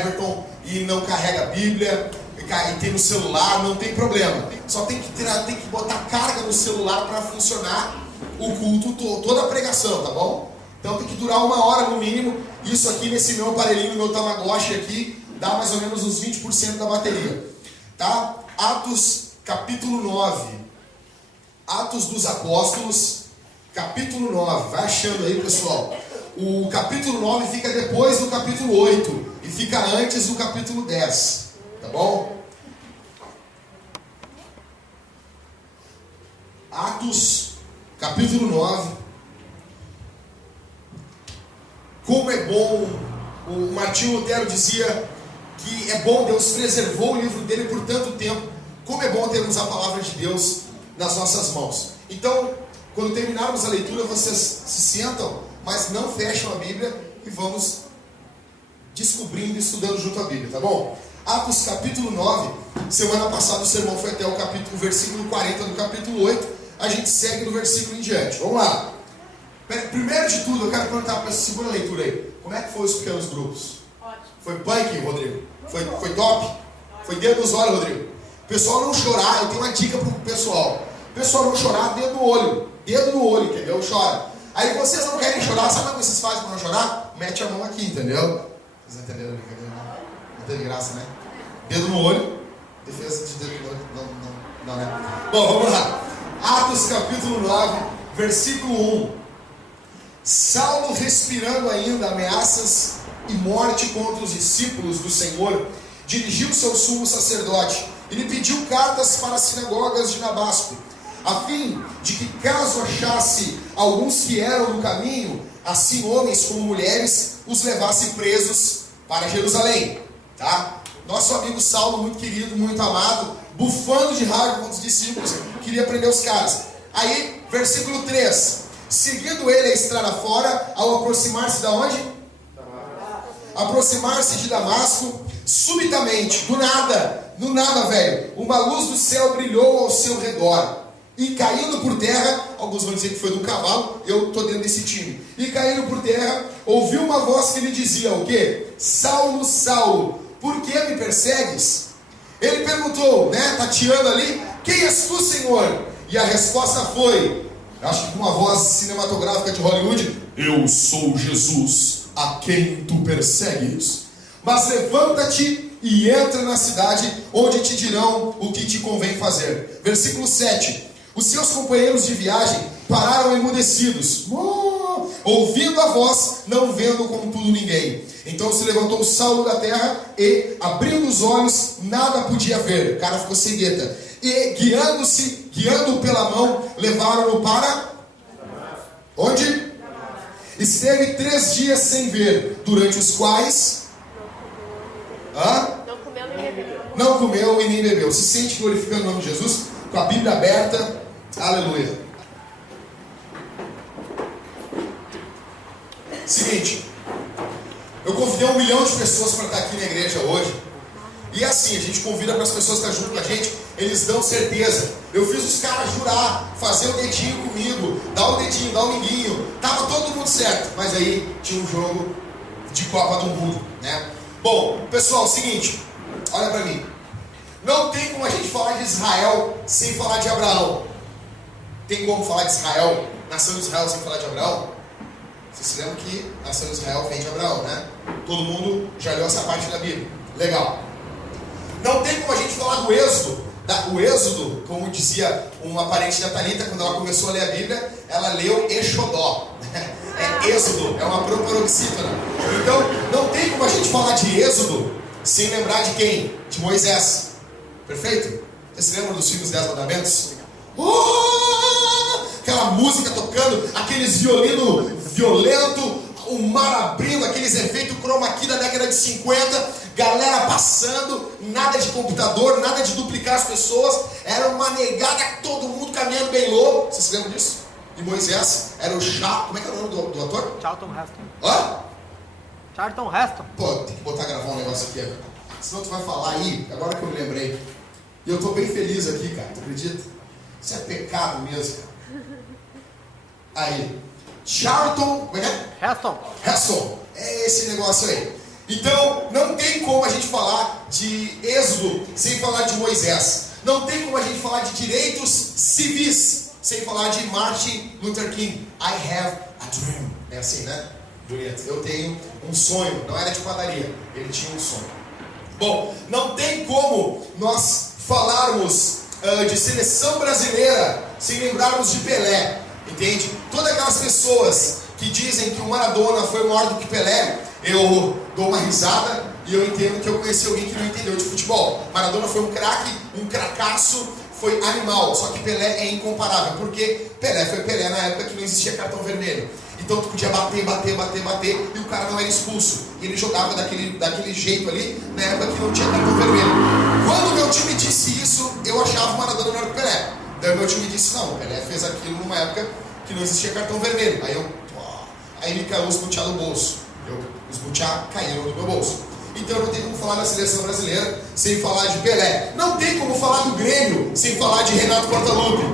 Everton e não carrega a Bíblia, e tem no celular, não tem problema. Só tem que botar carga no celular para funcionar o culto, toda a pregação, tá bom? Então tem que durar 1 hora no mínimo. Isso aqui nesse meu aparelhinho, meu Tamagotchi aqui, dá mais ou menos uns 20% da bateria. Tá? Atos capítulo 9. Atos dos Apóstolos, capítulo 9. Vai achando aí, pessoal. O capítulo 9 fica depois do capítulo 8 e fica antes do capítulo 10. Tá bom? Atos, capítulo 9. Como é bom, o Martinho Lutero dizia que é bom, Deus preservou o livro dele por tanto tempo. Como é bom termos a palavra de Deus nas nossas mãos. Então, quando terminarmos a leitura, vocês se sentam, mas não fecham a Bíblia e vamos descobrindo e estudando junto à Bíblia, tá bom? Atos capítulo 9, semana passada o sermão foi até o versículo 40 do capítulo 8, a gente segue do versículo em diante. Vamos lá. Primeiro de tudo, eu quero perguntar para essa segunda leitura aí, como é que foi os pequenos grupos? Ótimo. Foi punk, Rodrigo? Foi top? Foi dedo nos olhos, Rodrigo? O pessoal não chorar, eu tenho uma dica pro pessoal. O pessoal não chorar, dedo no olho. Dedo no olho, entendeu? Chora. Aí vocês não querem chorar, sabe o que vocês fazem para não chorar? Mete a mão aqui, entendeu? Vocês entenderam a brincadeira? Não tem graça, né? Dedo no olho. Defesa de dedo no olho. Não, né? Bom, vamos lá. Atos capítulo 9, versículo 1. Saulo, respirando ainda ameaças e morte contra os discípulos do Senhor, dirigiu-se ao sumo sacerdote e lhe pediu cartas para as sinagogas de Damasco, a fim de que, caso achasse alguns que eram no caminho, assim homens como mulheres, os levasse presos para Jerusalém. Tá? Nosso amigo Saulo, muito querido, muito amado, bufando de raiva com os discípulos, queria prender os caras. Aí, versículo 3. Seguindo ele a estrada fora, ao aproximar-se de onde? Aproximar-se de Damasco, subitamente, do nada, velho, uma luz do céu brilhou ao seu redor. E caindo por terra, alguns vão dizer que foi do cavalo, eu estou dentro desse time. E caindo por terra, ouviu uma voz que lhe dizia o quê? Saulo, Saulo, por que me persegues? Ele perguntou, né, tateando ali, quem és tu, Senhor? E a resposta foi, acho que com uma voz cinematográfica de Hollywood, eu sou Jesus, a quem tu persegues. Mas levanta-te e entra na cidade, onde te dirão o que te convém fazer. Versículo 7. Os seus companheiros de viagem pararam emudecidos, ouvindo a voz, não vendo contudo ninguém. Então se levantou Saulo da terra e, abrindo os olhos, nada podia ver. O cara ficou cegueta. E guiando pela mão, levaram-no para onde? Esteve 3 dias sem ver, durante os quais não comeu e nem bebeu. Se sente glorificando o nome de Jesus, com a Bíblia aberta. Aleluia. Seguinte, eu convidei 1 milhão de pessoas para estar aqui na igreja hoje. E assim, a gente convida para as pessoas estar junto com a gente, eles dão certeza. Eu fiz os caras jurar, fazer o dedinho comigo, dar o dedinho, dar o minguinho. Tava todo mundo certo, mas aí tinha um jogo de Copa do Mundo, né? Bom, pessoal, seguinte, olha para mim. Não tem como a gente falar de Israel sem falar de Abraão. Tem como falar de Israel, nação de Israel, sem falar de Abraão? Vocês se lembram que nação de Israel vem de Abraão, né? Todo mundo já leu essa parte da Bíblia. Legal. Não tem como a gente falar do Êxodo. O Êxodo, como dizia uma parente da Thalita, quando ela começou a ler a Bíblia, ela leu Exodó. É Êxodo, é uma proparoxítona. Então, não tem como a gente falar de Êxodo sem lembrar de quem? De Moisés. Perfeito? Você se lembra dos filmes 10 Mandamentos? Aquela música tocando, aqueles violino violento, o mar abrindo, aqueles efeitos chroma key da década de 50, galera passando, nada de computador, nada de duplicar as pessoas, era uma negada, todo mundo caminhando bem louco. Você se lembra disso? E Moisés era o como é que é o nome do ator? Charlton Heston. Hã? Charlton Heston. Pô, tem que botar gravar um negócio aqui, senão tu vai falar aí, agora que eu me lembrei. E eu tô bem feliz aqui, cara, tu acredita? Isso é pecado mesmo, cara. Aí, Charlton, como é? Heston. Heston, é esse negócio aí. Então, não tem como a gente falar de Êxodo sem falar de Moisés. Não tem como a gente falar de direitos civis sem falar de Martin Luther King. I have a dream. É assim, né? Bonito. Eu tenho um sonho. Não era de padaria. Ele tinha um sonho. Bom, não tem como nós falarmos de seleção brasileira sem lembrarmos de Pelé. Entende? Todas aquelas pessoas que dizem que o Maradona foi maior do que Pelé, eu dou uma risada e eu entendo que eu conheci alguém que não entendeu de futebol. Maradona foi um craque, um cracaço, foi animal, só que Pelé é incomparável, porque Pelé foi Pelé na época que não existia cartão vermelho. Então tu podia bater, e o cara não era expulso. E ele jogava daquele jeito ali, na época que não tinha cartão vermelho. Quando o meu time disse isso, eu achava o Maradona melhor que Pelé. Daí o meu time disse, não, o Pelé fez aquilo numa época que não existia cartão vermelho. Aí me caiu os butiá do bolso. Os butiá caíram do meu bolso. Então não tem como falar da seleção brasileira sem falar de Pelé. Não tem como falar do Grêmio sem falar de Renato Portaluppi.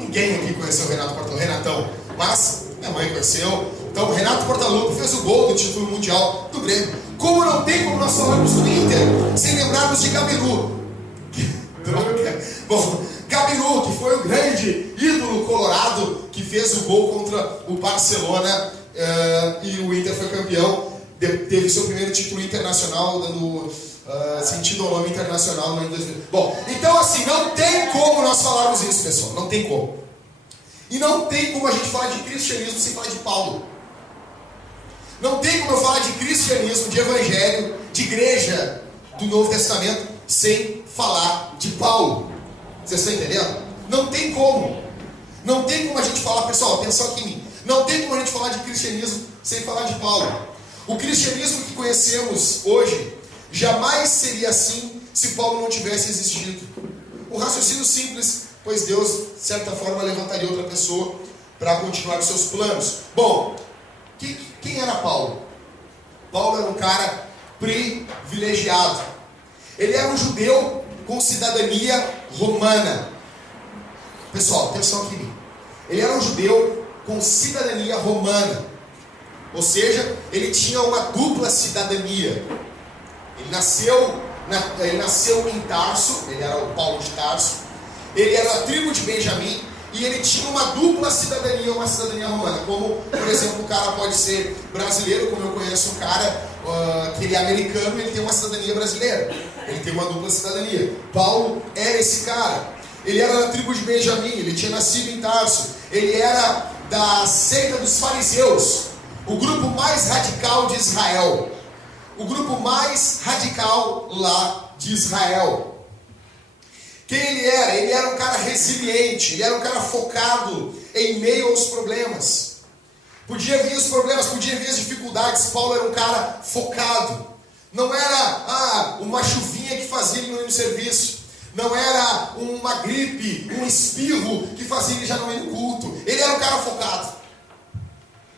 Ninguém aqui conheceu o Renato Portaluppi, Renatão. Mas minha mãe conheceu. Então o Renato Portaluppi fez o gol do título mundial do Grêmio. Como não tem como nós falarmos do Inter sem lembrarmos de Gabiru. Que droga. Bom, Gabiru, que foi o grande ídolo colorado que fez o gol contra o Barcelona e o Inter foi campeão. Teve seu primeiro título internacional, dando sentido ao nome internacional no ano 2000. Bom, então assim, não tem como nós falarmos isso, pessoal. Não tem como. E não tem como a gente falar de cristianismo sem falar de Paulo. Não tem como eu falar de cristianismo, de evangelho, de igreja do Novo Testamento sem falar de Paulo. Vocês estão entendendo? Não tem como. Não tem como a gente falar, pessoal, atenção aqui em mim. Não tem como a gente falar de cristianismo sem falar de Paulo. O cristianismo que conhecemos hoje jamais seria assim se Paulo não tivesse existido. O raciocínio simples, pois Deus, de certa forma, levantaria outra pessoa para continuar os seus planos. Bom, quem era Paulo? Paulo era um cara privilegiado. Ele era um judeu com cidadania romana. Pessoal, atenção aqui em mim. Ele era um judeu com cidadania romana. Ou seja, ele tinha uma dupla cidadania. Ele nasceu em Tarso, ele era o Paulo de Tarso. Ele era da tribo de Benjamim e ele tinha uma dupla cidadania, uma cidadania romana. Como, por exemplo, o cara pode ser brasileiro, como eu conheço um cara que ele é americano e ele tem uma cidadania brasileira. Ele tem uma dupla cidadania. Paulo era esse cara. Ele era da tribo de Benjamim, ele tinha nascido em Tarso. Ele era da seita dos fariseus, o grupo mais radical de Israel. O grupo mais radical lá de Israel. Quem ele era? Ele era um cara resiliente, ele era um cara focado em meio aos problemas. Podia vir os problemas, podia vir as dificuldades, Paulo era um cara focado. Não era uma chuvinha que fazia ele não ir no serviço. Não era uma gripe, um espirro que fazia ele já não ir no culto. Ele era um cara focado.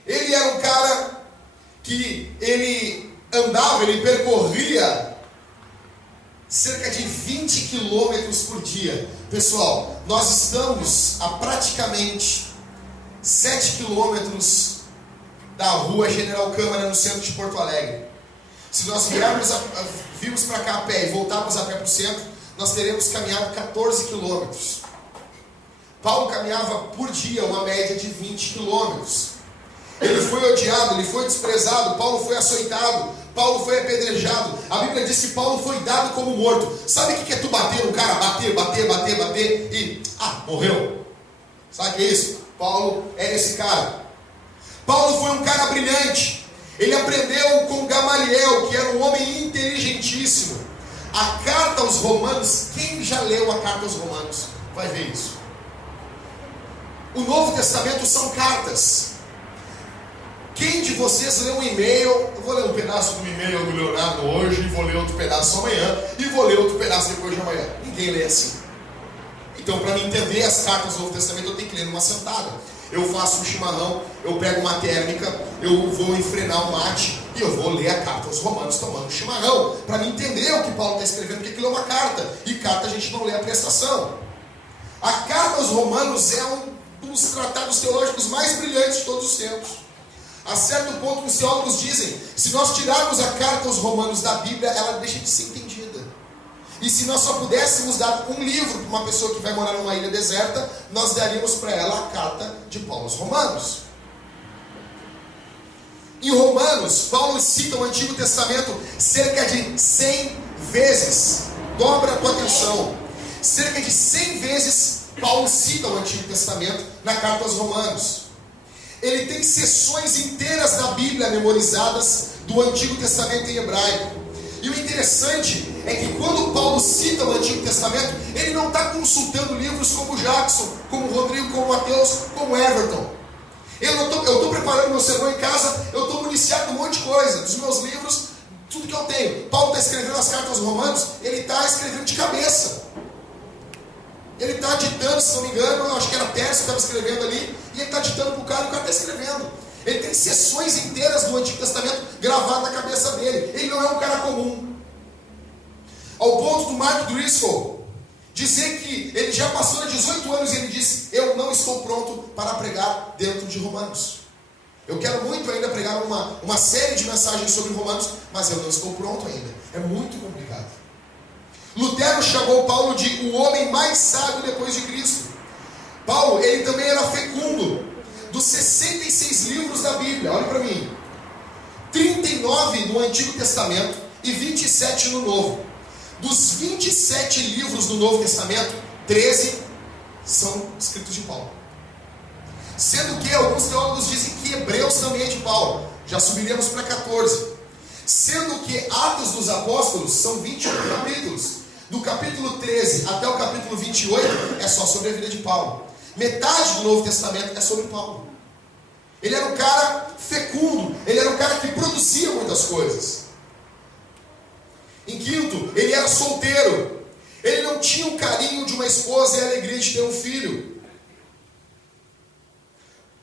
Ele era um cara que ele andava, ele percorria cerca de 20 quilômetros por dia. Pessoal, nós estamos a praticamente 7 quilômetros da rua General Câmara, no centro de Porto Alegre. Se nós virmos para cá a pé e voltarmos a pé para o centro, nós teremos caminhado 14 quilômetros. Paulo caminhava por dia uma média de 20 quilômetros. Ele foi odiado, ele foi desprezado, Paulo foi açoitado, Paulo foi apedrejado. A Bíblia diz que Paulo foi dado como morto. Sabe o que é tu bater no cara? Bater e morreu. Sabe o que é isso? Paulo era esse cara. Paulo foi um cara brilhante. Ele aprendeu com Gamaliel, que era um homem inteligentíssimo. A carta aos Romanos, quem já leu a carta aos Romanos vai ver isso. O Novo Testamento são cartas. Quem de vocês lê um e-mail? Eu vou ler um pedaço do e-mail do Leonardo hoje, vou ler outro pedaço amanhã, e vou ler outro pedaço depois de amanhã. Ninguém lê assim. Então, para mim entender as cartas do Novo Testamento, eu tenho que ler numa sentada. Eu faço um chimarrão, eu pego uma térmica, eu vou enfrenar o mate, e eu vou ler a carta aos Romanos tomando chimarrão, para mim entender o que Paulo está escrevendo, porque aquilo é uma carta, e carta a gente não lê a prestação. A carta aos Romanos é um dos tratados teológicos mais brilhantes de todos os tempos. A certo ponto, os teólogos dizem, se nós tirarmos a carta aos Romanos da Bíblia, ela deixa de ser entendida. E se nós só pudéssemos dar um livro para uma pessoa que vai morar numa ilha deserta, nós daríamos para ela a carta de Paulo aos Romanos. Em Romanos, Paulo cita o Antigo Testamento cerca de 100 vezes. Dobra a tua atenção. Cerca de 100 vezes Paulo cita o Antigo Testamento na carta aos Romanos. Ele tem seções inteiras da Bíblia memorizadas do Antigo Testamento em hebraico. E o interessante é que quando Paulo cita o Antigo Testamento, ele não está consultando livros como Jackson, como Rodrigo, como Mateus, como Everton. Eu estou preparando meu sermão em casa, eu estou municiado de um monte de coisa, dos meus livros, tudo que eu tenho. Paulo está escrevendo as cartas aos Romanos, ele está escrevendo de cabeça. Ele está ditando, se não me engano, eu acho que era Tércio que estava escrevendo ali, e ele está ditando para o cara está escrevendo. Ele tem seções inteiras do Antigo Testamento gravadas na cabeça dele. Ele não é um cara comum. Ao ponto do Mark Driscoll dizer que ele já passou 18 anos e ele disse: eu não estou pronto para pregar dentro de Romanos. Eu quero muito ainda pregar uma série de mensagens sobre Romanos, mas eu não estou pronto ainda. É muito complicado. Lutero chamou Paulo de o homem mais sábio depois de Cristo. Paulo, ele também era fecundo. Dos 66 livros da Bíblia, olha para mim, 39 no Antigo Testamento e 27 no Novo. Dos 27 livros do Novo Testamento, 13 são escritos de Paulo. Sendo que alguns teólogos dizem que Hebreus também é de Paulo. Já subiremos para 14. Sendo que Atos dos Apóstolos são 28 capítulos. Do capítulo 13 até o capítulo 28 é só sobre a vida de Paulo. Metade do Novo Testamento é sobre Paulo. Ele era um cara fecundo, ele era um cara que produzia muitas coisas. Em quinto, ele era solteiro. Ele não tinha o carinho de uma esposa e a alegria de ter um filho.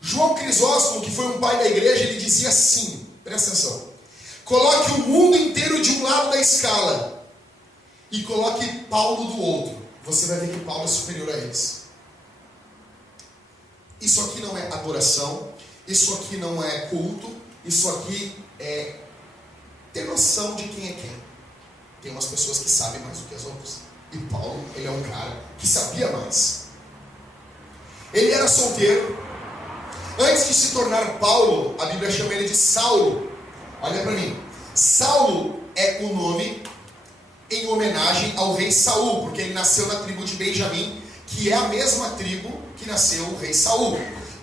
João Crisóstomo, que foi um pai da igreja, ele dizia assim, presta atenção: coloque o mundo inteiro de um lado da escala e coloque Paulo do outro. Você vai ver que Paulo é superior a eles. Isso aqui não é adoração, isso aqui não é culto, isso aqui é ter noção de quem é quem. Tem umas pessoas que sabem mais do que as outras. E Paulo, ele é um cara que sabia mais. Ele era solteiro. Antes de se tornar Paulo, a Bíblia chama ele de Saulo. Olha para mim. Saulo é o nome em homenagem ao rei Saul, porque ele nasceu na tribo de Benjamim, que é a mesma tribo que nasceu o rei Saul.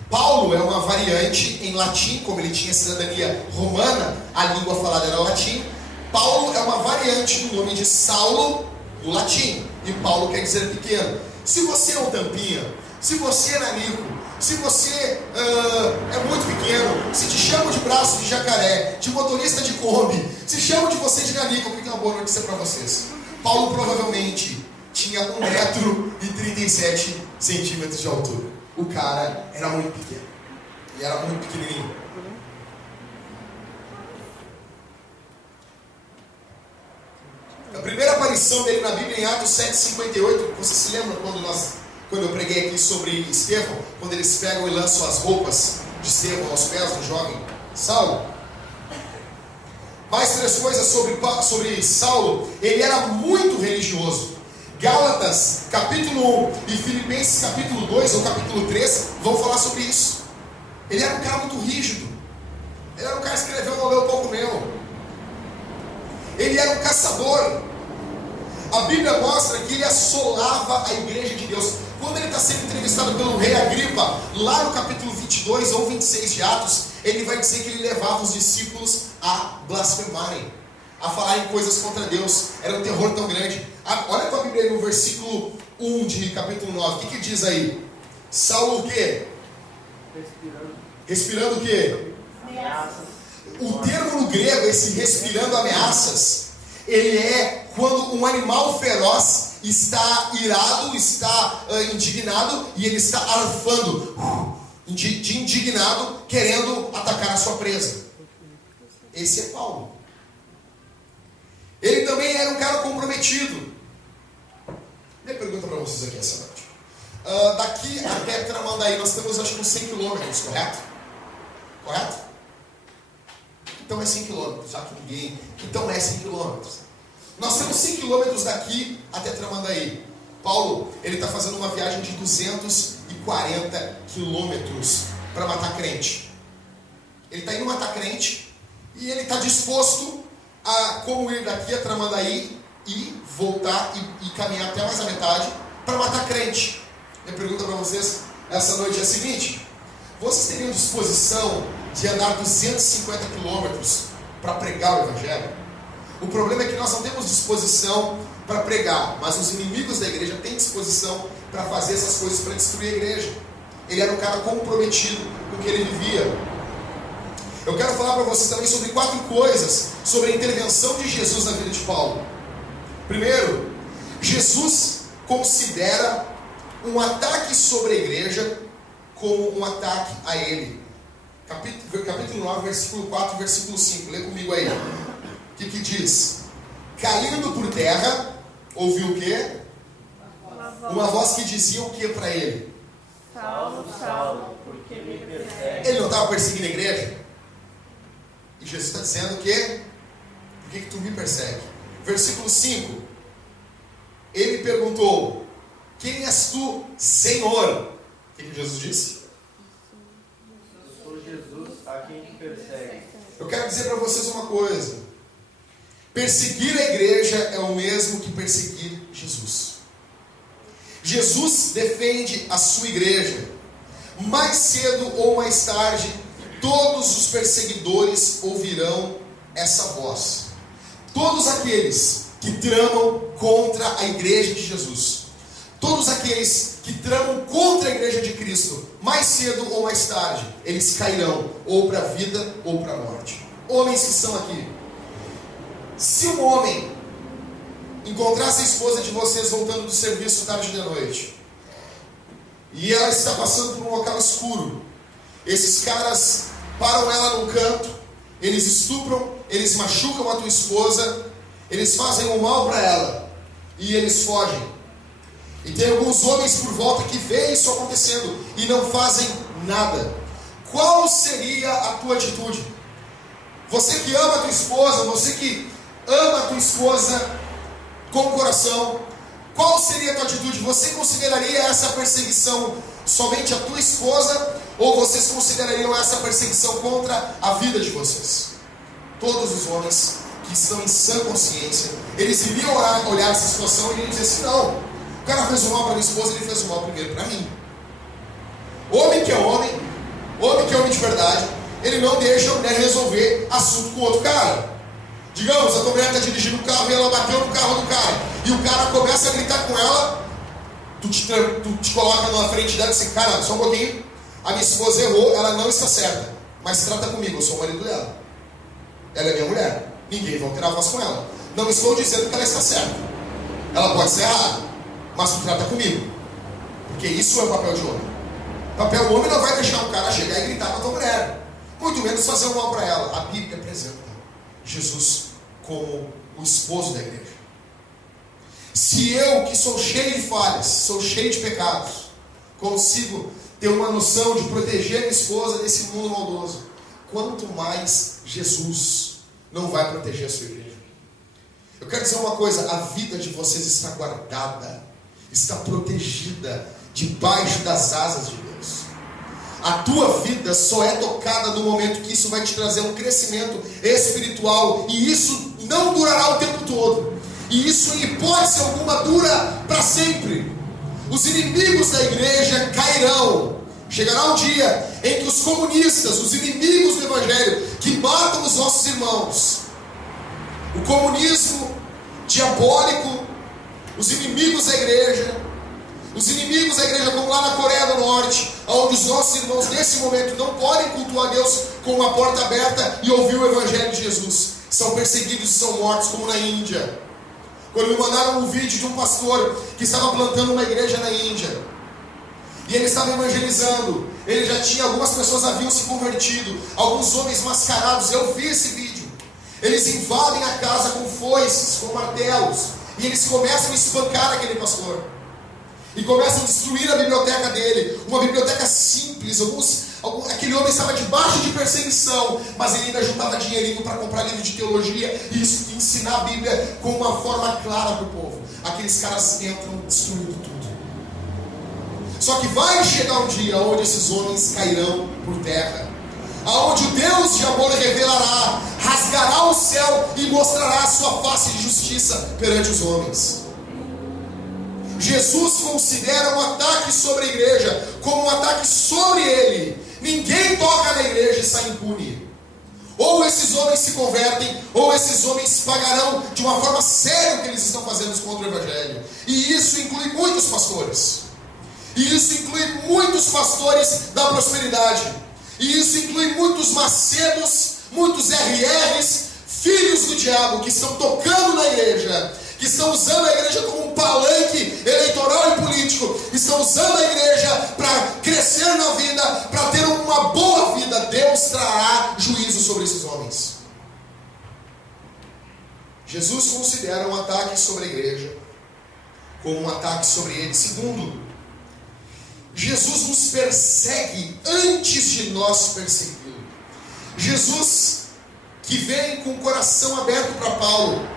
Paulo é uma variante em latim, como ele tinha cidadania romana, a língua falada era latim. Paulo é uma variante do nome de Saulo, do latim. E Paulo quer dizer pequeno. Se você é um tampinha, se você é nanico, se você é muito pequeno, se te chamam de braço de jacaré, de motorista de Kombi, se chamam de você de nanico, o que é uma boa notícia para vocês? Paulo provavelmente tinha 1,37 m de altura. O cara era muito pequeno. Ele era muito pequenininho. A primeira aparição dele na Bíblia em Atos 7,58, você se lembra quando eu preguei aqui sobre Estevão, quando eles pegam e lançam as roupas de Estevão aos pés do jovem Saulo? Mais 3 coisas sobre Saulo. Ele era muito religioso. Gálatas capítulo 1 e Filipenses capítulo 2 ou capítulo 3 vão falar sobre isso. Ele era um cara muito rígido. Ele era um cara que escreveu no meu pouco meu. Ele era um caçador. A Bíblia mostra que ele assolava a igreja de Deus. Quando ele está sendo entrevistado pelo rei Agripa, lá no capítulo 22 ou 26 de Atos, ele vai dizer que ele levava os discípulos a blasfemarem, a falarem coisas contra Deus. Era um terror tão grande. Olha a tua Bíblia aí no versículo 1 de capítulo 9. O que diz aí? Saulo o quê? Respirando o quê? Ameaças. O termo no grego, esse respirando ameaças, ele é quando um animal feroz está irado, está indignado, e ele está arfando de indignado, querendo atacar a sua presa. Esse é Paulo. Ele também era um cara comprometido. Minha pergunta para vocês aqui essa noite. Daqui até Tramandaí nós temos acho que uns 100 quilômetros, correto? Correto? Então é 100 quilômetros. Já que ninguém. Então é 100 quilômetros. Nós temos 100 quilômetros daqui até Tramandaí. Paulo, ele está fazendo uma viagem de 240 quilômetros para matar crente. Ele está indo matar crente e ele está disposto a como ir daqui a Tramandaí e voltar e caminhar até mais a metade para matar crente. Minha pergunta para vocês essa noite é a seguinte: vocês teriam disposição de andar 250 quilômetros para pregar o Evangelho? O problema é que nós não temos disposição para pregar, mas os inimigos da igreja têm disposição para fazer essas coisas para destruir a igreja. Ele era um cara comprometido com o que ele vivia. Eu quero falar para vocês também sobre 4 coisas sobre a intervenção de Jesus na vida de Paulo. Primeiro, Jesus considera um ataque sobre a igreja como um ataque a ele. Capítulo 9, versículo 4 e versículo 5. Lê comigo aí. O que diz? Caindo por terra, ouviu o quê? Uma voz que dizia o que para ele? Saulo, Saulo, porque me persegue. Ele não estava perseguindo a igreja? E Jesus está dizendo que por que tu me persegue? Versículo 5. Ele perguntou: quem és tu, Senhor? O que Jesus disse? Eu sou Jesus, a quem te persegue. Eu quero dizer para vocês uma coisa: perseguir a igreja é o mesmo que perseguir Jesus. Jesus defende a sua igreja. Mais cedo ou mais tarde, todos os perseguidores ouvirão essa voz. Todos aqueles que tramam contra a igreja de Jesus, todos aqueles que tramam contra a igreja de Cristo, mais cedo ou mais tarde, eles cairão ou para a vida ou para a morte. Homens que estão aqui, se um homem encontrasse a esposa de vocês voltando do serviço tarde da noite, e ela está passando por um local escuro, esses caras param ela num canto, eles estupram, eles machucam a tua esposa, eles fazem o mal para ela, e eles fogem. E tem alguns homens por volta que veem isso acontecendo e não fazem nada. Qual seria a tua atitude? Você que ama a tua esposa, você que ama a tua esposa com o coração, qual seria a tua atitude? Você consideraria essa perseguição somente a tua esposa, ou vocês considerariam essa perseguição contra a vida de vocês? Todos os homens que estão em sã consciência, eles iriam olhar essa situação e iriam dizer assim: não, o cara fez o mal para minha esposa, ele fez o mal primeiro para mim. Homem que é homem de verdade, ele não deixa a mulher resolver assunto com outro cara. Digamos, a tua mulher está dirigindo um carro e ela bateu no carro do cara, e o cara começa a gritar com ela, tu te coloca na frente dela e diz assim: cara, só um pouquinho, a minha esposa errou, ela não está certa, mas trata comigo, eu sou o marido dela, ela é minha mulher, ninguém vai ter a voz com ela. Não estou dizendo que ela está certa, ela pode ser errada, mas tu trata comigo, porque isso é o papel de homem. O papel do homem não vai deixar o cara chegar e gritar com a tua mulher, muito menos fazer um mal para ela. A Bíblia apresenta Jesus como o esposo da igreja. Se eu, que sou cheio de falhas, sou cheio de pecados, consigo ter uma noção de proteger minha esposa desse mundo maldoso, quanto mais Jesus não vai proteger a sua igreja. Eu quero dizer uma coisa: a vida de vocês está guardada, está protegida debaixo das asas de Deus. A tua vida só é tocada no momento que isso vai te trazer um crescimento espiritual, e isso não durará o tempo todo, e isso em hipótese alguma dura para sempre. Os inimigos da igreja cairão. Chegará um dia em que os comunistas, os inimigos do Evangelho, que matam os nossos irmãos, o comunismo diabólico, os inimigos da igreja, como lá na Coreia do Norte, onde os nossos irmãos nesse momento não podem cultuar Deus com uma porta aberta e ouvir o Evangelho de Jesus, são perseguidos e são mortos, como na Índia. Quando me mandaram um vídeo de um pastor que estava plantando uma igreja na Índia, e ele estava evangelizando, ele já tinha, algumas pessoas haviam se convertido, alguns homens mascarados, eu vi esse vídeo, eles invadem a casa com foices, com martelos, e eles começam a espancar aquele pastor. E começam a destruir a biblioteca dele. Uma biblioteca simples. Aquele homem estava debaixo de perseguição, mas ele ainda juntava dinheirinho para comprar livro de teologia e ensinar a Bíblia com uma forma clara para o povo. Aqueles caras entram destruindo tudo. Só que vai chegar um dia onde esses homens cairão por terra, aonde o Deus de amor revelará, rasgará o céu e mostrará a sua face de justiça perante os homens. Jesus considera um ataque sobre a igreja como um ataque sobre ele. Ninguém toca na igreja e sai impune. Ou esses homens se convertem, ou esses homens pagarão de uma forma séria o que eles estão fazendo contra o Evangelho. E isso inclui muitos pastores. E isso inclui muitos pastores da prosperidade. E isso inclui muitos macedos, muitos RRs, filhos do diabo, que estão tocando na igreja, que estão usando a igreja como um palanque eleitoral e político, estão usando a igreja para crescer na vida, para ter uma boa vida. Deus trará juízo sobre esses homens. Jesus considera um ataque sobre a igreja como um ataque sobre ele. Segundo, Jesus nos persegue antes de nós persegui-lo. Jesus que vem com o coração aberto para Paulo.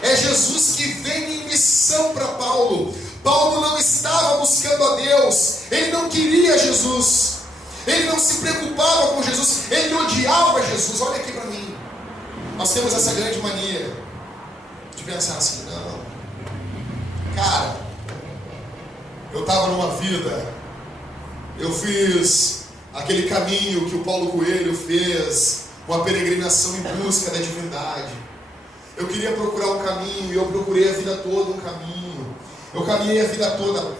É Jesus que vem em missão para Paulo. Paulo não estava buscando a Deus. Ele não queria Jesus. Ele não se preocupava com Jesus. Ele odiava Jesus. Olha aqui para mim. Nós temos essa grande mania de pensar assim, não. Cara, eu estava numa vida, eu fiz aquele caminho que o Paulo Coelho fez, uma peregrinação em busca da divindade. Eu queria procurar um caminho, e eu procurei a vida toda um caminho. Eu caminhei a vida toda.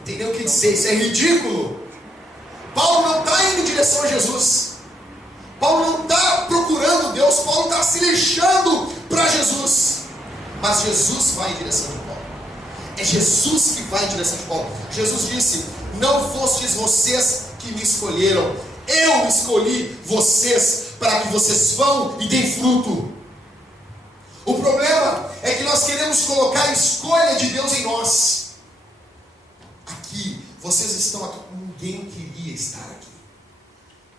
Entendeu o que dizer? Isso é ridículo. Paulo não está indo em direção a Jesus. Paulo não está procurando Deus. Paulo está se lixando para Jesus. Mas Jesus vai em direção de Paulo. É Jesus que vai em direção de Paulo. Jesus disse: não fostes vocês que me escolheram, eu escolhi vocês para que vocês vão e deem fruto. O problema é que nós queremos colocar a escolha de Deus em nós. Aqui, vocês estão aqui, ninguém queria estar aqui.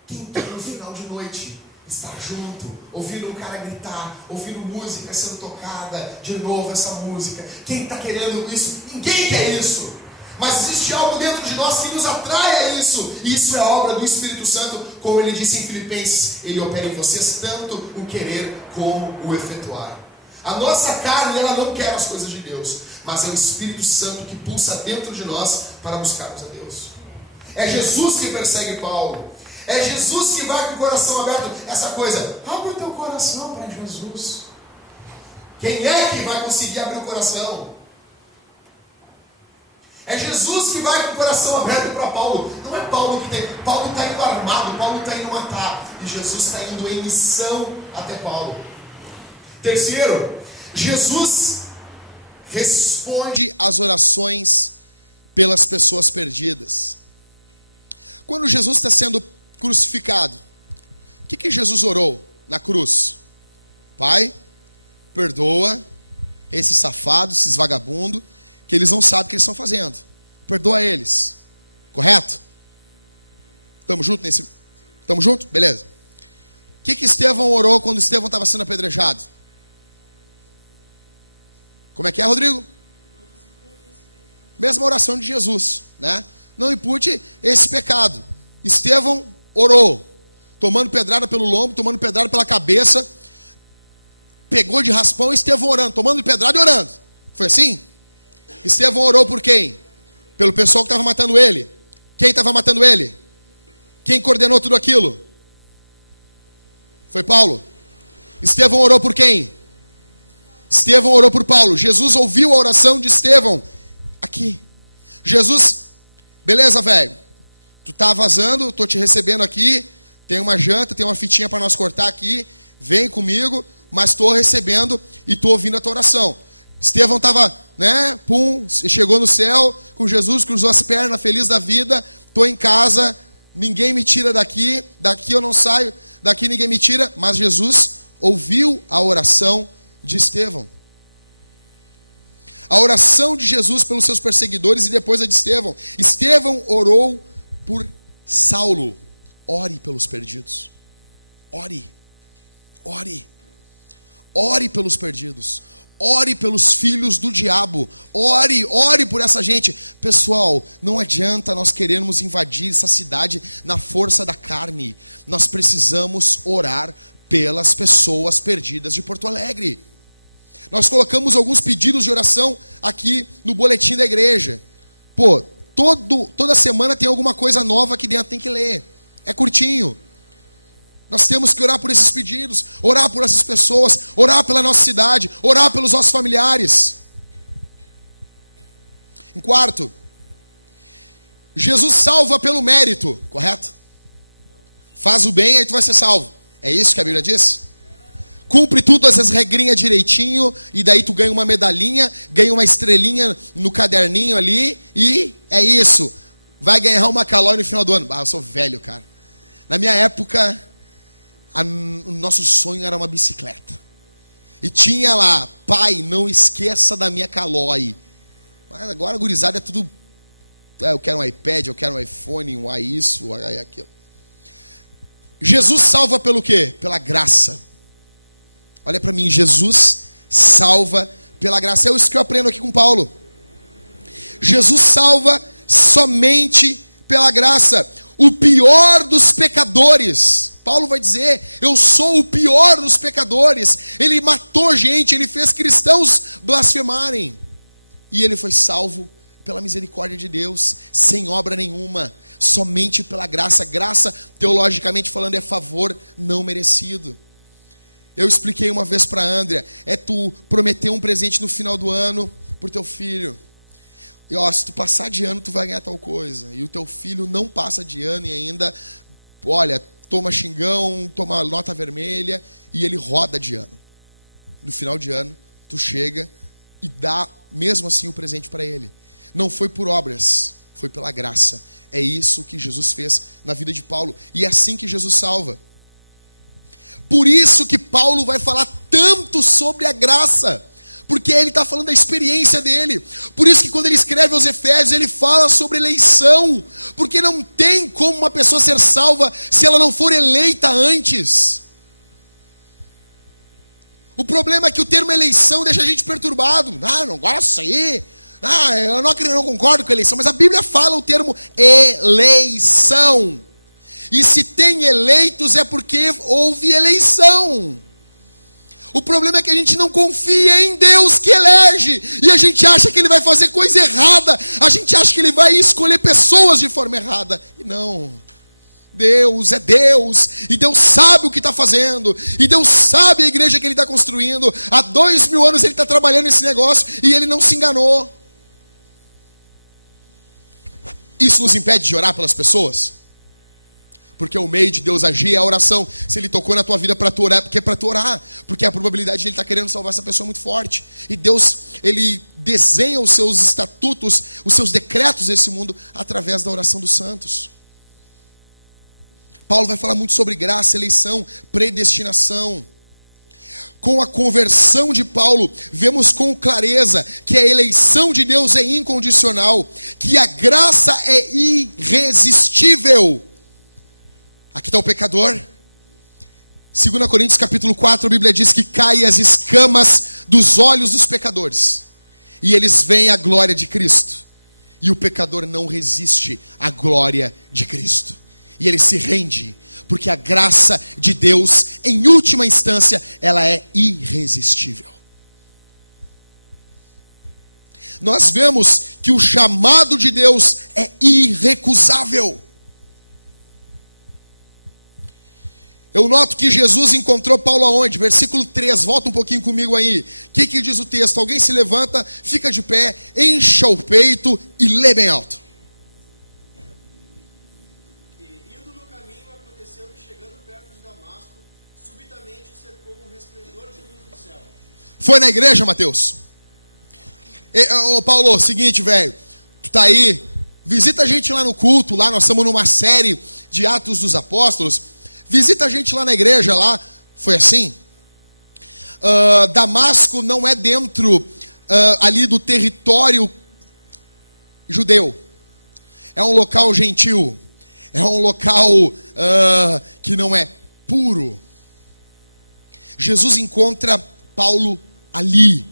Quem quer no final de noite estar junto, ouvindo um cara gritar, ouvindo música sendo tocada, de novo essa música? Quem está querendo isso? Ninguém quer isso. Mas existe algo dentro de nós que nos atrai a isso. E isso é obra do Espírito Santo, como ele disse em Filipenses: ele opera em vocês tanto o querer como o efetuar. A nossa carne, ela não quer as coisas de Deus, mas é o Espírito Santo que pulsa dentro de nós para buscarmos a Deus. É Jesus que persegue Paulo. É Jesus que vai com o coração aberto. Essa coisa, abre o teu coração para Jesus. Quem é que vai conseguir abrir o coração? É Jesus que vai com o coração aberto para Paulo. Não é Paulo que tem. Paulo está indo armado, Paulo está indo matar. E Jesus está indo em missão até Paulo. Terceiro, Jesus responde às orações pelas pessoas perdidas. Quando Jesus está sendo crucificado, o que Jesus orou na cruz? Pai, perdoa esses safados, esses vagabundos, que eles não sabem o que eles estão fazendo. Perdoa eles. Correto? Estamos juntos nesse? Estamos juntos? Beleza. O que Estevão orou quando Estevão estava sendo apedrejado? Como é que é, Rodrigo? Mesma oração de Jesus, né? Não impute esse pecado. Estevão orou, tomando pedrada pelo lombo, tomando pedrada pela cabeça, pegou de raspão, Estevão orando, tomando pedrada e orando. Foi assim? Estevão orou por quem? Pelo pessoal que estava matando ele. Quem estava matando ele? Quem coordenou tudo aquilo? Foi Paulo. Estevão orou por quem? Estevão orou por Paulo. Jesus ouviu a oração de Estevão. Aqui. Jesus, beleza, velho? Tu tá vazando, tô te recebendo aqui. Tem uma janta, tem uma fitinha para nós cortar aqui. Vem comigo, mas estou recebendo e estou ouvindo a tua oração. Estevão estava, né? Pum, chegou no céu com Jesus, cruzou as pernas, feliz da vida. Estou em casa, ninguém me tira daqui. Daqui eu não saio, daqui ninguém me tira. Mas Jesus ouviu a oração de Estevão. A oração de Jesus pelos seus perseguidores e depois a de Estevão. Estevão orou por Saulo. Ore pelos perdidos. Ore. Ore. Ore pelos perdidos. Ore pelos filhos do diabo. Ore por essa gente. Pessoal, não adianta nós querermos invadir essa cidade na força da carne. Nós precisamos orar pelas pessoas perdidas de Porto Alegre. Nós colocamos alguns pedidos de oração aqui no boletim da igreja. Pô, toda semana tem alguma coisa nova aqui dentro, tem que ler. É curtinho. Nós temos que orar por esses pedidos, orar por essas pessoas, orar pela nossa cidade, orar pelos nossos familiares. Em quarto, Jesus salva pelo mérito, correto? Faz o bem, aí tu vai ser salvo. É isso que a Bíblia diz? Cumpre todas as regrinhas direitinho, e daí tu ganha uma medalhinha, ganha uma estrelinha no caderninho ali, e é isso. Vai ganhar uma calói no final do ano. Eu sou velho, cara. Na minha época, o nosso sonho era uma bicicleta. E tinha lá, pai, não esqueça da minha calói. Mas agora, gurizada, é tudo... eu quero um iPad, eu quero um iPhone, um isso, aquilo. Jesus salva pelo quê? Pela graça. Olha para mim, Jesus salva pela graça. É isso que eu aprendo aqui com Paulo. Jesus salva somente pela graça. O pior dos pecadores. Paulo vai dizer, eu sou o pior dos pecadores. Ele matou gente, ele fez cristãos blasfemarem. E ele foi salvo pela misericórdia de Deus, sem obra nenhuma, somente pela graça. Graça, teologicamente falando, é favor não merecido. Eu expliquei uma vez para a Andrea, é tu prometer um presente no final do ano para o teu filho. E ó, se tu passar de ano, tu vai ganhar tal coisa. E o teu filho não passa de ano e ainda, olha, toma xingão, toma nota vermelha e ele roda de ano. No final de ano, tu chega e dá mesmo assim o presente para ele. Não foi por obras, foi pela graça. É isso que Jesus fez na vida de Paulo. E é assim que Jesus salva. Por isso que Paulo vai falar tanto sobre a graça. Porque ele está falando da experiência dele. Por isso que quando ele escreve aos Efésios, ele fala sobre eleição. Porque não tem como uma pessoa ser salva se ela não for eleita antes. O problema é que o termo eleição deixa a gente perturbado. Não gosto aí. Eu não concordo com a eleição. Mas a Bíblia fala o termo eleição. E se tem eleitos é porque houve eleição. O problema é que a gente não confia em Deus que elege. E a gente acha que Ele vai fazer coisa errada. A gente acha que Ele vai escolher pessoas de forma errada. E não. Deus é Deus. E Deus sabe o que está fazendo. E Deus sabe a igreja que Ele está construindo. Há 2000 anos Ele está trabalhando nesse negócio. E Ele não se enganou. Isso nos impede de orar pelas pessoas? Porque o meio de Deus agir é a oração. Se Ele tocou na tua vida para tu orar, porque é para tu orar. Porque a probabilidade de Ele estar querendo salvar essa pessoa é muito forte. E Deus, Ele desenha os seus estatutos, os seus decretos nesse mundo através da oração dos santos. Paulo vai falar muito sobre graça, eleição, predestinação. Com a conversão de Paulo, vemos com clareza que a eleição de Deus é incondicional, que a graça é irresistível. Aqui está o pecador. 2 Coríntios capítulo 4, a Bíblia diz que caem as escamas dos olhos dos pecadores. E eles veem a glória de Cristo. E o pecador não resiste à glória de Cristo. E ele se rende. Porque a graça de Deus, em última instância, ela é irresistível. Nós vemos que o chamado de Deus é irrecusável. Eu noto que Jesus encontrou Paulo aonde? Versículo 3, volta um pouquinho comigo aí. O que diz o texto? Alguém se levanta, fica de pé, encha o peito e lê bem alto. Indo no caminho, aconteceu que chegando perto de Damasco, subitamente o cercou um resplendor de luz do céu. Foi na igreja, Mateus? Ô Paulo, seguinte, velho. Tu tá aí, visita a gente lá no culto, lá nós estamos numa série de Atos dos Apóstolos. Visita a gente lá na igreja, lá. Foi assim? Damasco não é dentro ali do território judeu. É um local gentil. É um local que não é puro. Jesus encontra Paulo ali.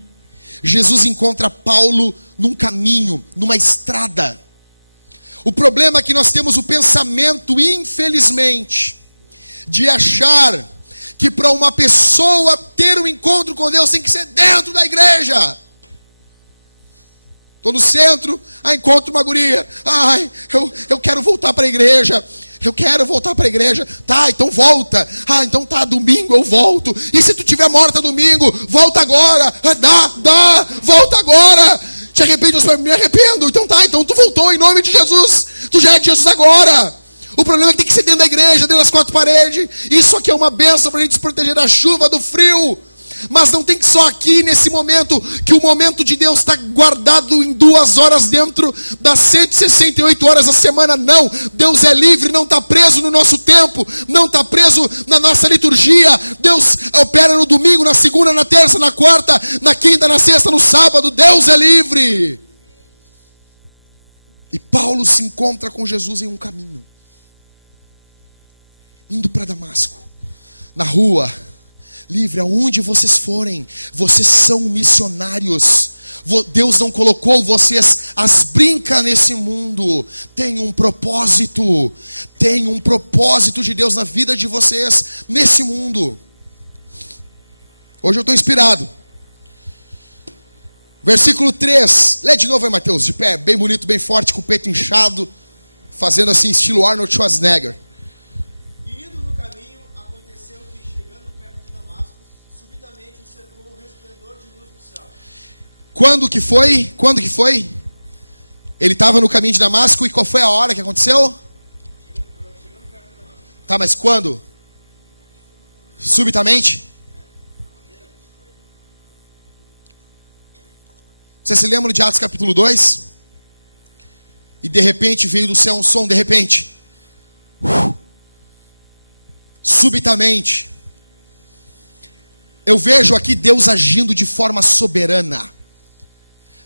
Jesus encontra Paulo num caminho, numa estrada. O problema é que nós temos o pensamento, infelizmente, de achar que para uma pessoa ter um encontro com Deus tem que ser dentro da igreja. Estou no centro, encontro uma guria. Eu quero voltar para a igreja. Eu quero voltar para a igreja. Tá, então volta. Então tá, domingo eu volto. E se tu tiver morta domingo, volta agora. Volta agora. Te arrepende, eu me arrependo. Então tá, então tu voltou em nome de Jesus. Tu já é de Jesus agora. O problema é que tem que ser dentro da igreja, dentro das quatro paredes. Isso aqui é uma bênção para a gente se proteger da chuva, do frio. Mas não tem que só aqui, nesse momento, que o momento de Deus está guardado em 2 horas dentro das 168 horas da semana. Não, Deus é livre, não está preso no nosso tempo, não está preso na nossa liturgia. Deus opera no domingo, na segunda, na terça, na quarta, na quinta, na sexta, no sábado. Deus é livre. E Paulo se encontra com Jesus em um caminho, indo para Damasco, na rua, livre, aonde vocês forem, vocês são missionários. Deus não colocou vocês às brincas nesse mundo. Tem um propósito de Deus na vida de vocês nesse mundo. Hoje eu estou inspirado. Versículo 3, lê de novo aí, Mateus, de pé, bem bonito, bem forte, com o peito inchado, fazendo assim, estilo Arnold Schwarzenegger. Quando que foi? Ele estava no caminho de Damasco e qual foi a hora que aconteceu? Tá, mas quando? Subitamente? Você se lembra de Atos capítulo 2? E de repente veio do céu um som, de repente. Subitamente. Eu vejo aqui Deus agindo de forma soberana.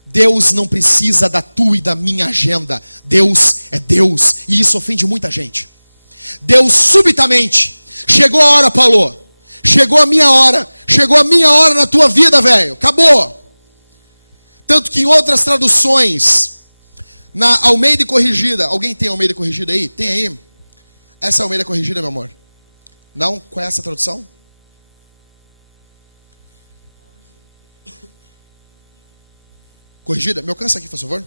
Deus não precisa da tua e da minha agenda. Deus é Deus. E isso ofende muita gente. Deus subitamente. Chegou a hora, Paulo. Chegou a minha hora. Chegou a minha hora na tua vida, velho. Acabou. Tanto que em outras traduções, na Almeida Corrigida. Alguém tem Almeida Corrigida aí? Tem aí? Essa é a Almeida Corrigida, meu amor? Não? Qual é essa tradução? Corrigida? Me alcança aqui, por favor.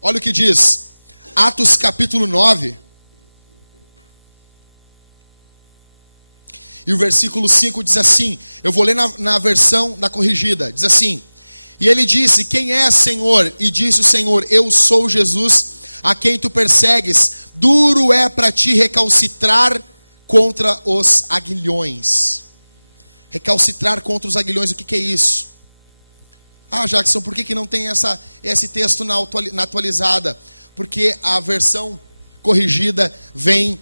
Olha o que diz. Atos capítulo 9. E o versículo 5 diz assim. Eu vou ler na versão da corrigida. Diz assim. E ele disse, quem é, Senhor? E disse o Senhor, eu sou Jesus, a quem tu persegues. Duro é para ti recalcitrar contra os aguilhões. Recalcitrar contra os aguilhões, o que é isso? Jackson, por que não tem esse texto na atualizada? Porque a versão corrigida vem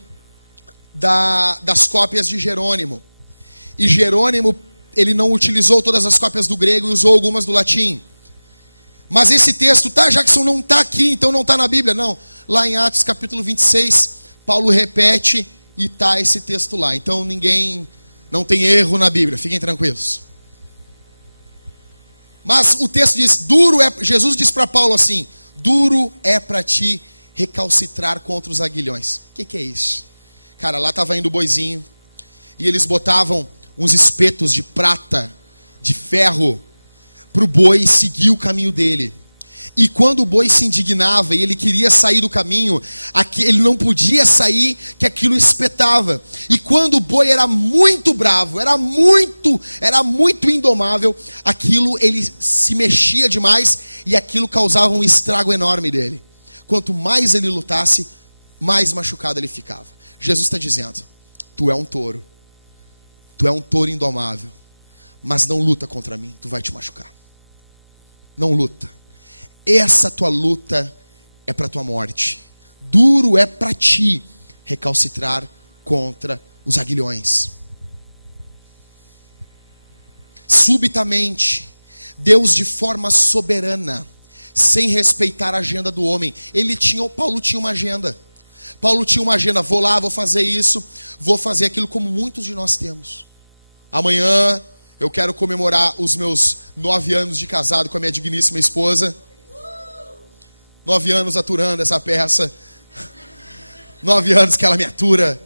das cópias de Jerônimo. E Jerônimo, ele não utilizou todas as cópias do grego e usou algumas do latim. Mas esse texto, Jackson, não está aqui, então não está na Bíblia. Não, lá em Atos capítulo 26, Paulo repete e está esse texto lá. Então não tem erro na Bíblia, fiquem tranquilos. Mas o texto diz, Jesus diz para Paulo assim, duro é para ti recalcitrar contra os aguilhões. O que é isso? Cara, lá estava indo o boizinho, e eles botavam uns espetos de prata, de ferro, para o boi seguir o caminho dele. E quando o boi se indignava e ele queria sair do caminho, ele não podia sair, que aquilo espetava. E quando o boi era muito bravo, era muito indomável, aquilo ele se mexia demais e aquilo causava um estrago enorme dele. Quanto mais ele lutasse, mais machucado ele ficava. Jesus está dizendo, tu é um touro indomável, mas não luta contra mim, tu vai te machucar. Não luta. Essa tua luta é para a tua morte. Duro é para ti recalcitrar contra os aguilhões. subitamente, Deus de forma soberana, sem respeitar a agenda do homem. Paulo tinha uma agenda. Paulo tinha uma agenda, vou lá, vou fazer isso, vou fazer aquilo, como muitos de nós temos. Amanhã eu quero comemorar os meus 9 anos de casado com a minha digníssima esposa. 9 anos aturando essa peça. 9 anos que ela me atura.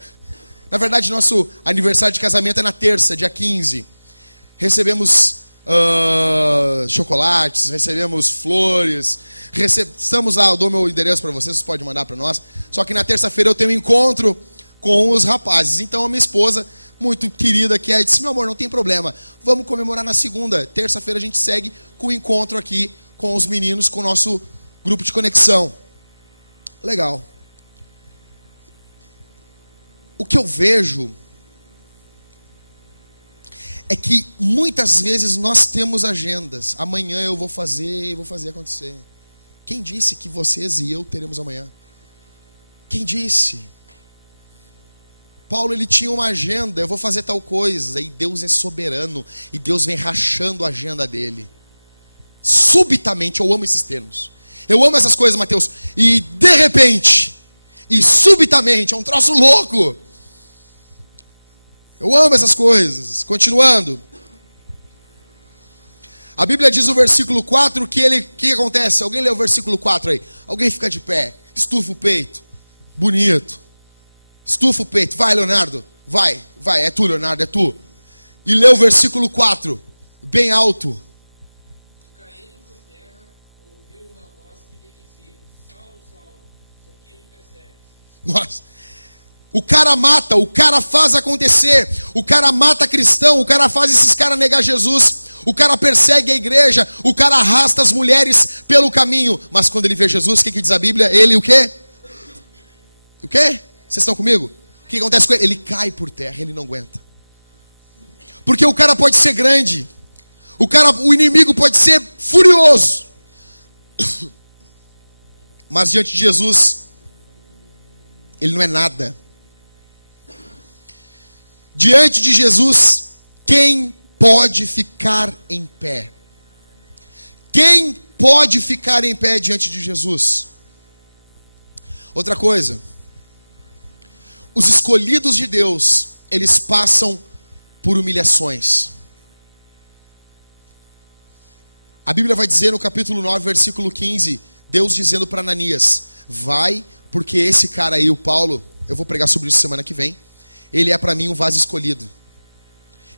Na verdade, nosso aniversário de casamento é na terça, dia 15. Recebemos chocolates, recebemos flores. Estamos lá, eu dou meu endereço para vocês podem mandar para nós. Só que na terça-feira eu tenho um encontro com os rapazes. Então a minha esposa, muito querida que é, disse, meu amor, não tem problema. Vamos comemorar na segunda. Terça-feira a gente segue com o encontro aqui com os meninos, com o nosso grupo de conexão. Legal. O que eu vejo é que muitas vezes nós temos agendas. Amanhã eu vou fazer acontecer. Quem disse que vocês e eu teremos amanhã? Quem disse? Paulo, ele tinha uma agenda, eu vou fazer tal coisa. E Deus é soberano. E Deus vem rachando a agenda dele. Subitamente, eu amo esses termos. Eu amo essas coisas, Mateus. E de repente, e subitamente, é um troço louco. Eu amo essas coisas. Continuando. A Bíblia diz no versículo 4 que acontece? Alguém lê o versículo 4 aí. Alguém fica de pé. Estufa o peito. Bonito. Estufa o peito. Vai, Leonardo. Vai. É tu, Leonardo. É tu. E lê o versículo 4. Bem alto. Caindo por terra, ouviu uma voz que lhe dizia: Saulo, Saulo, por que me persegues? Nossa. O cara mata, o cara faz acontecer, o cara mata cristão, o cara faz esses caras negar Jesus, o cara persegue a igreja, o cara arrasta as mulheres pelo caminho. Mas quando ele vê Jesus, o que diz a Bíblia? Ele o quê? O quê? Vocês estão comigo? O que acontece com ele? Ele cai por terra, ele não aguenta. Porque o cara pode ser grande, o inimigo pode ser furioso, mas diante de Jesus, ele não é nada. Diante de Jesus, quem pode ficar em pé? Quem pode ficar em pé diante de Jesus? Outra coisa, os escolhidos de Deus, eles passam por humilhações. A Bíblia vai dizer no capítulo 9, versículo 15, Deus dizendo para Ananias, vai, porque esse cara aí, o Paulo, eu vou pregar sobre isso semana que vem, ele é para mim um vaso escolhido.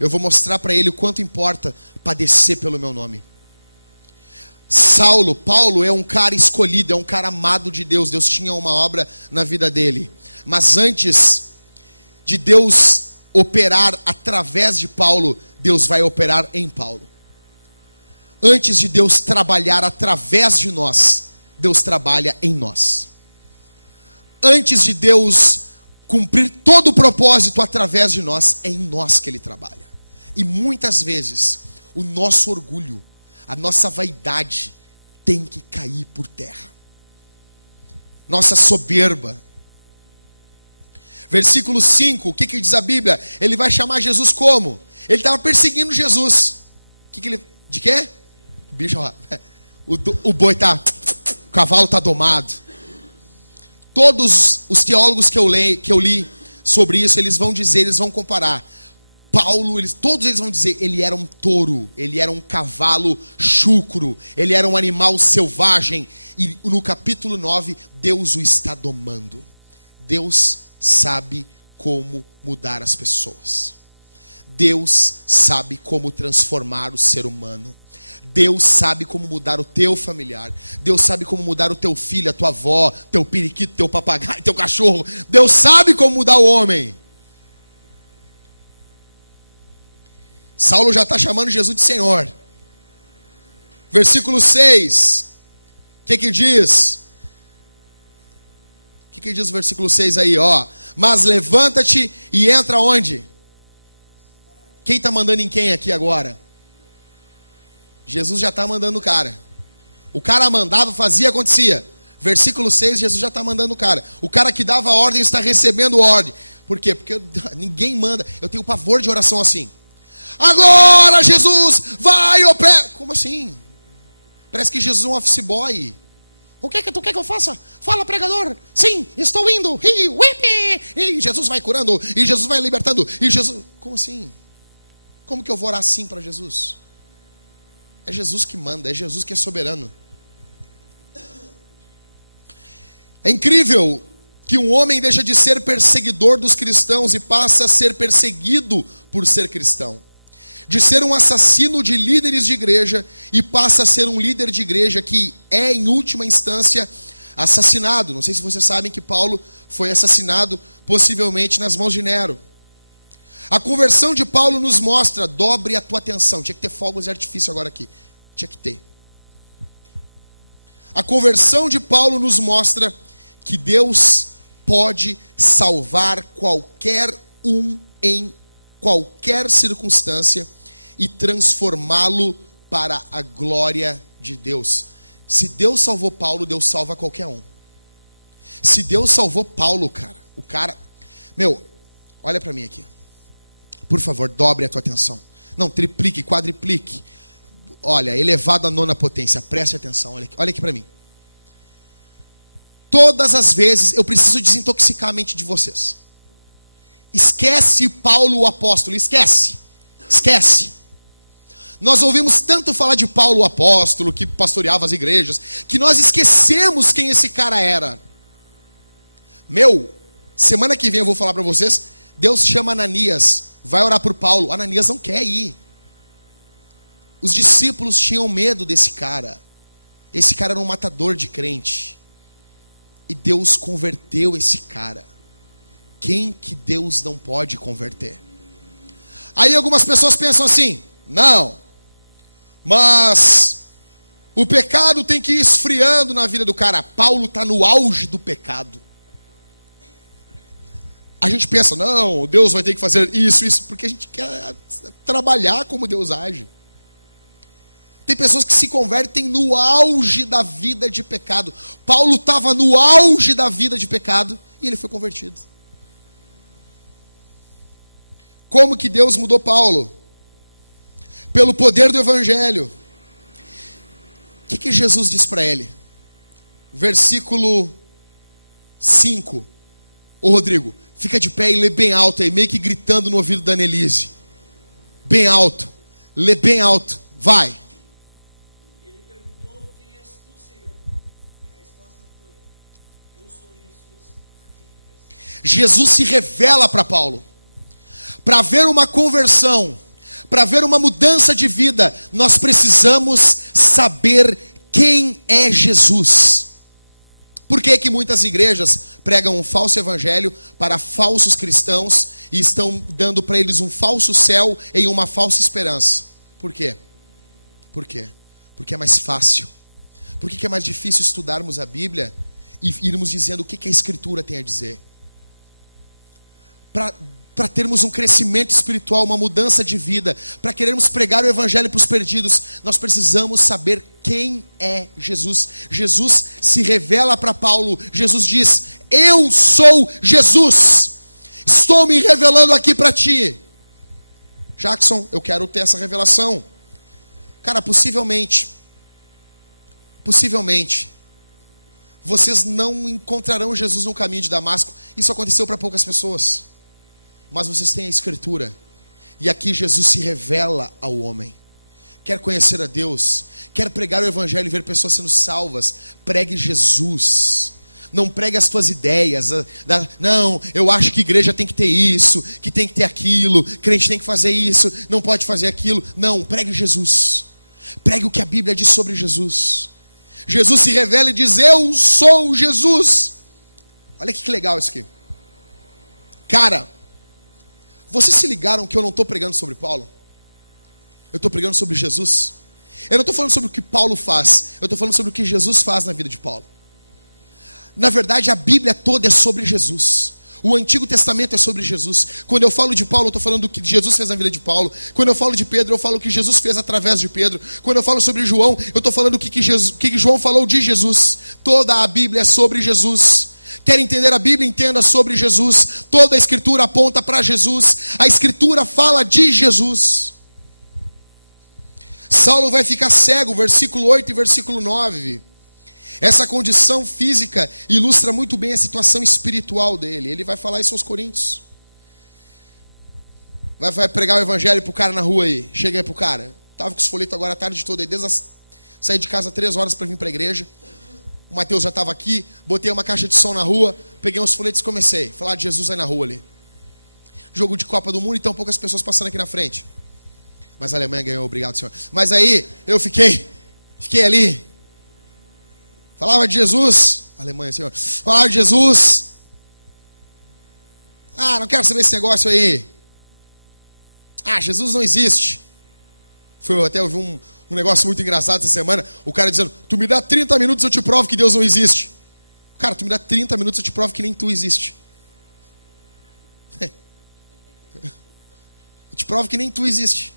Eu vou mostrar para ele o quanto importa padecer pelo meu nome. Paulo é um cara escolhido, é um cara amado de Deus. Deus tinha uma obra na vida dele. Mas antes de Deus operar através de Paulo, Deus vai operar em Paulo. Antes de Deus trabalhar através de nós, Deus trabalha em nós. Antes de Deus cumprir todo o propósito através de nós, é em nós que Ele trabalha. E muitas vezes, o nosso orgulho, a nossa vaidade, tem que cair por terra. Nossa soberba. Versículo 5, o que diz a Bíblia? Ele vai chamar Jesus como? Ele estava perseguindo Jesus. De quê? O bicho, o boi tá, o cavalo está domado. Todos os teólogos que eu li sobre isso, eles vão dizer, eles vão comparar. Paulo, todos eles vão dizer, ele era um touro, ele era um cavalo chucro, ele era um animal selvagem. E no capítulo 9, Deus o está domando. Deus sabe como mudar as pessoas. Deus sabe como transformar o ser humano. Deus sabe como mudar o teu familiar. Deus sabe como mudar o teu filho, a tua avó, teu periquito, teu papagaio, teu cachorro. Deus sabe como mudar o homem. Saulo já está chamando Jesus de Senhor. Versículo 6. O que diz? O que diz o versículo 6 aí? Mas levanta-te e entra onde? Quem está mandando em quem aqui agora? Jesus já está mandando o cara. O cara mandava, fazia, acontecia. Versículo 6, Jesus já está mandando o cara. O cara que dava ordem está recebendo ordem. Por quê? Porque ninguém manda. Eu tenho pavor de oração assim. Agora Jesus vai operar. Como assim? Parece que Jesus é um office boy. O que é que tu quer que eu faça? Fala, pregador. Sim, estou indo. E Jesus vai curando. E Jesus vai libertando. E Jesus... Como assim? Como que eu vou orar assim para Jesus? É Jesus que manda. É Jesus que é soberano. É incrível que um homem deixa de ser perseguidor dos cristãos e passa a ser perseguido por ser cristão. De ser um assassino de líderes de igreja e passa a ser um líder de igreja que é, em última instância, assassinado. Não sei se vocês sabem que Paulo foi assassinado, possivelmente nas mãos de Nero. A conversão de Paulo nos mostra, dobre a tua atenção. Tinha que ter fogos de artifício agora aqui. Tinha que ter. A conversão de Paulo nos mostra que Deus pode salvar qualquer um em qualquer circunstância e transformá-lo para a glória de Deus. Se Deus salvou Paulo, Deus salva qualquer um. Se Deus salvou Paulo, cara, olha para mim aqui. Por favor, dobre a tua atenção. Não, triplique, quadriplique. Olha, elevado à 9ª potência, preste atenção, olha aqui para mim. Todas as vezes eu preciso desintoxicar a mente de vocês. Esquece Paulo o apóstolo, esquece. Nós ouvimos tanto falar de Paulo o apóstolo, que pastoreava as igrejas, que nós esquecemos quem esse cara era. Semana que vem eu vou falar para vocês, Deus chama Ananias, vai orar por Paulo. Ananias não quer ir. Os discípulos tinham medo desse cara. Esse cara era um matador de crente. E Deus converteu esse cara. Quem que Deus não pode converter? Aí algumas pessoas pensam assim: não, mas o pecado tem que ir esfriando na vida do cara. Paulo está no auge do pecado. A gente pensa, não, Deus vai ter que fazer isso, porque a gente quer trabalhar como Deus age. Tem pessoas que se convertem no auge da vida de pecado. Paulo estava no auge da vida de pecado e ele foi convertido. Como que Deus mudou Paulo? Pelo poder do evangelho. O que Jesus diz para ele? Versículo 5. Ô Rodrigo, fica de pé e lê bem alto aí, meio que gritando no ouvido da Annelise. Bem alto. Lê bem alto. Vai. Ele perguntou: quem és tu, Senhor? E a resposta foi: eu sou Jesus, a quem persegues. Jesus se revela para Paulo. Para haver uma conversão, para haver uma mudança de vida, nós precisamos saber quem é Jesus. Por que que muitas igrejas pregam um falso evangelho para falsos cristãos e estão dando para eles um falso céu em uma falsa esperança? Por quê? Por quê? Porque é mais fácil. Por que é mais difícil estudarmos a Bíblia e irmos dizendo o que a Escritura tem a dizer? Para termos um crescimento espiritual, uma mudança de vida, para querermos pregar o evangelho para os perdidos, nós precisamos saber quem é Jesus. Jesus se revela para Paulo. Jesus diz: eu sou Jesus. Estou me revelando aqui para ti. Jackson, eu quero ter essa revelação. Cara, possivelmente, vocês não encontrarão Jesus no caminho de Damasco. Isso aconteceu para poucas pessoas. Mas vocês têm a Escritura. E aqui Jesus se revela ao homem. Quer conhecer a Deus? Quer pregar o evangelho e ver pessoas sendo salvas? Pregue Jesus. Não pregue as tuas ideias. Não, eu acho que igreja tem que ter isso, que tem que ter aquilo, crente tem que fazer isso, não pode fazer aquilo. Não, pregue Jesus. Pregue o que a Bíblia diz sobre Jesus. Jesus se revela e diz: eu sou Jesus. Olha que legal isso aqui. Cara, vocês se ligaram que eu não estou pregando sobre Paulo? Eu estou pregando sobre Jesus. Eu não estou falando sobre o que Paulo faz. Eu estou falando sobre o que Jesus faz na vida de Paulo. Na verdade, a Bíblia toda é sobre Jesus. O Antigo Testamento é sobre Jesus. Quando eu falo de Paulo, eu estou falando do que Jesus fez na vida de Paulo. Quando eu falo de Pedro, eu falo o que Jesus fez através de Pedro. Quando eu falo sobre João, eu estou falando o que João falou de Jesus. Toda a Bíblia é sobre Jesus. Quer entender a Bíblia? Entenda sobre Jesus. Toda a Escritura aponta para Jesus. A Escritura fala de Jesus. Saulo vai ficar cego, versículo 8 e versículo 9. Essa condição física ilustra muito bem a situação espiritual dele. Ele vai falar isso aos Coríntios. Vai pregar o evangelho pro cara na rua aí. Chega aí pro cara. Tava com os folhetos agora a tarde toda aí, saí de casa 3 horas para vir para a igreja. O Mateus já estava aqui, botei uma caixa de som na rua, peguei uns folhetos e comecei a falar de Jesus aí na rua ali. Jogo de Copa do Mundo e tão poucas pessoas passando aqui na frente. Mas a Alemanha ganhou, obrigado, senhor. Mas aí eu fiquei ali. Falava de Jesus. Alemanha, senhor. Falava de Jesus. Ah, não quero saber esse negócio aí. Ah, Jesus não existe. Eu até ouvi um negócio muito engraçado essa semana. O cara dizendo, tu me dá 30 minutos eu te provo que Deus não existe. Cara, tu me dá 30 minutos eu te provo que nem tu existe. Eu te provo que nem tu existe.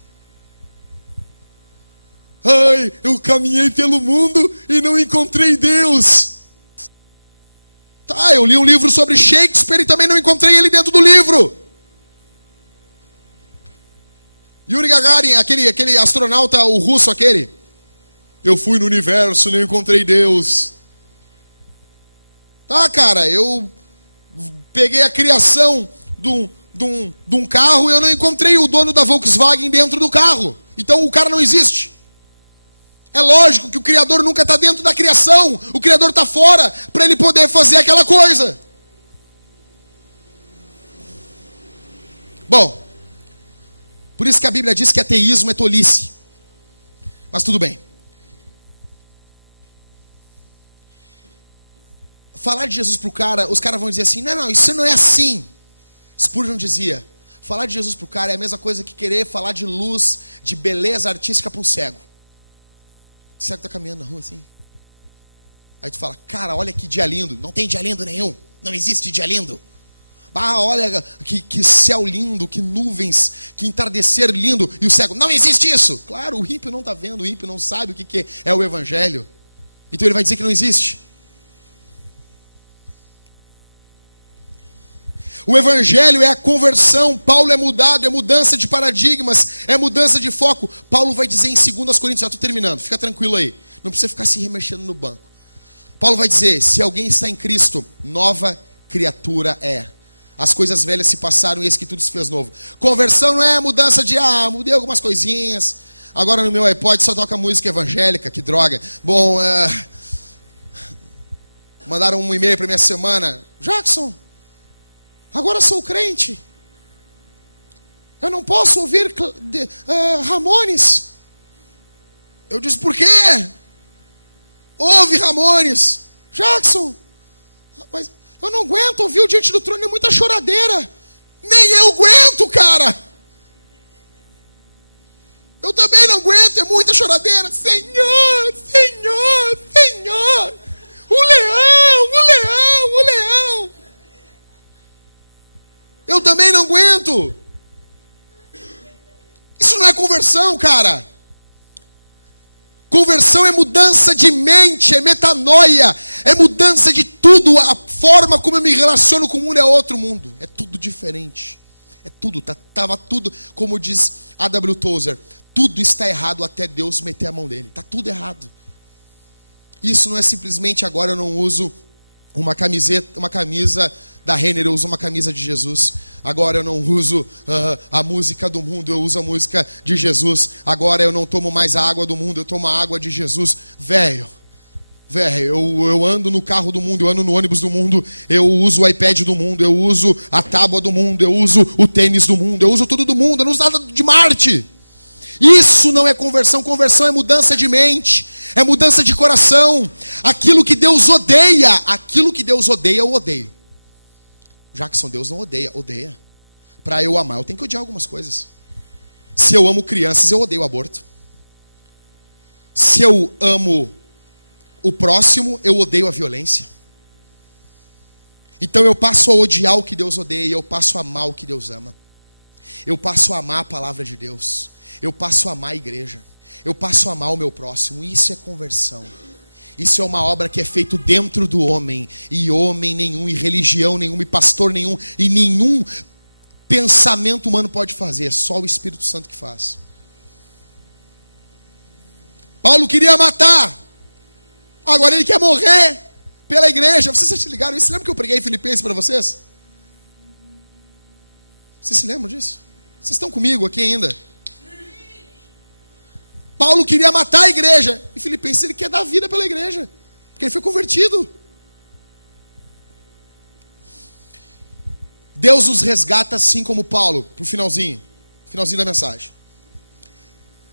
Ai, eu caminhei pelo mundo e não encontrei Deus. Tá, eu li um livro sobre Shakespeare e também não encontrei ele dentro do livro. Yuri Gagarin, aquele astronauta, o russo aquele. Eu fui no universo, não encontrei Deus. Tá, cara, eu peguei a criação de um carro e eu não encontrei o dono da Volkswagen dentro do carro. Então o cara não existe. É lógico que o Criador nunca está dentro da criação. O Criador está fora para ele poder fazer aquela coisa. Bom, por isso que a Bíblia diz que ateísmo é tolice. Mas tudo bem. Falar de Jesus para o cara, os caras vão dizer assim, não, isso não é assim. Spurgeon dizia, falar de Jesus para o cara é a mesma coisa que querer falar de luz, de beleza artística para um cego. O cego está caminhando na rua assim. Aí tu fala, cara, olha que dia lindo. Não tem dia lindo nenhum. Não existe dia lindo. Ah, olha que céu lindo, que nuvens, que entardecer lindo. E o cego, não existe isso. Claro, o ímpio não está vendo, o ímpio não sabe o que é o evangelho. Então ele vai dizer que não existe. O evangelho é a conversão. Paulo é mudado, é mudança de paradigmas, é mudança de foco. Paulo vai dizer em 2 Coríntios, já estou terminando, fica tranquilo aí. Não precisa ficar se remexendo no banco. Paulo vai dizer, se alguém está em Cristo, nova criatura é. As coisas velhas se passaram e eis que tudo se fez novo. Conversão não é mudança de, mudei algumas coisinhas. Agora no meu iPod só toca música evangélica, que droga. Bom, mandaram um e-mail para minha semana. Jackson, agora sou crente. Eu não posso ouvir Ramones. Eu disse, por quê? Ouve Ramones. Jackson, mas eu não aguento ouvir o Diante do Trono, é muita choradeira. Nem eu aguento, cara. Eu também não aguento, é muita choradeira. Senhor, Senhor, Senhor. O leão, o leão, o leão. Eu também não aguento. Isso não é conversão, cara. Conversão é mudança de mente, é metanoia, é mudança de tudo. A forma como eu me relaciono com o mundo é outro mundo. É tudo diferente. É tudo, tava tudo, como diz A.W. Tozer, tudo está errado até Deus meter a mão dele. Está tudo errado. Isso não é simplesmente agora eu não uso uma camisa da Renner, eu uso uma camisa de Jesus. Agora eu não uso a música do mundo, eu uso a música de Jesus. Agora eu não tomo mais a água do mundo, eu tomo a água de Jesus. Velho, eu ando no carro do mundo, eu ando no ônibus do mundo, eu uso o iPad do mundo, eu uso a tábua do mundo, eu uso o tênis do mundo, eu uso tudo do mundo, eu não uso nada de Marte. Isso não é conversão, conversão é mudança de mente, é mudança de coração. Aquilo que Deus odeia, eu odeio. Jackson, Deus não odeia. Para eu amar, eu tenho que odiar algumas coisas. Se eu amo crianças, eu odeio aborto. Se eu amo o próximo, eu odeio a violência. Então eu passo a odiar o que Deus odeia, eu passo a amar o que Deus ama. Eu passo a amar a palavra de Deus. Eu passo a amar a igreja. Eu passo a amar o meu próximo. Isso é conversão. Isso é uma obra que é feita dentro do homem. E homem nenhum, e religião nenhuma, e pastor nenhum, e nenhum pensamento humano pode fazer. É só o Espírito Santo que faz. Paulo queria matar. Agora ele quer morrer pela igreja. Vocês se ligaram isso? Você lembra que eu preguei em Filipenses para vocês? Vocês se lembram disso? Vocês estão comigo aqui ainda? Paulo queria matar a igreja. E Filipenses ele quer dar vida pela igreja. Porque ele foi convertido. Deus nos resgata assim como Paulo, pro finalzinho da mensagem.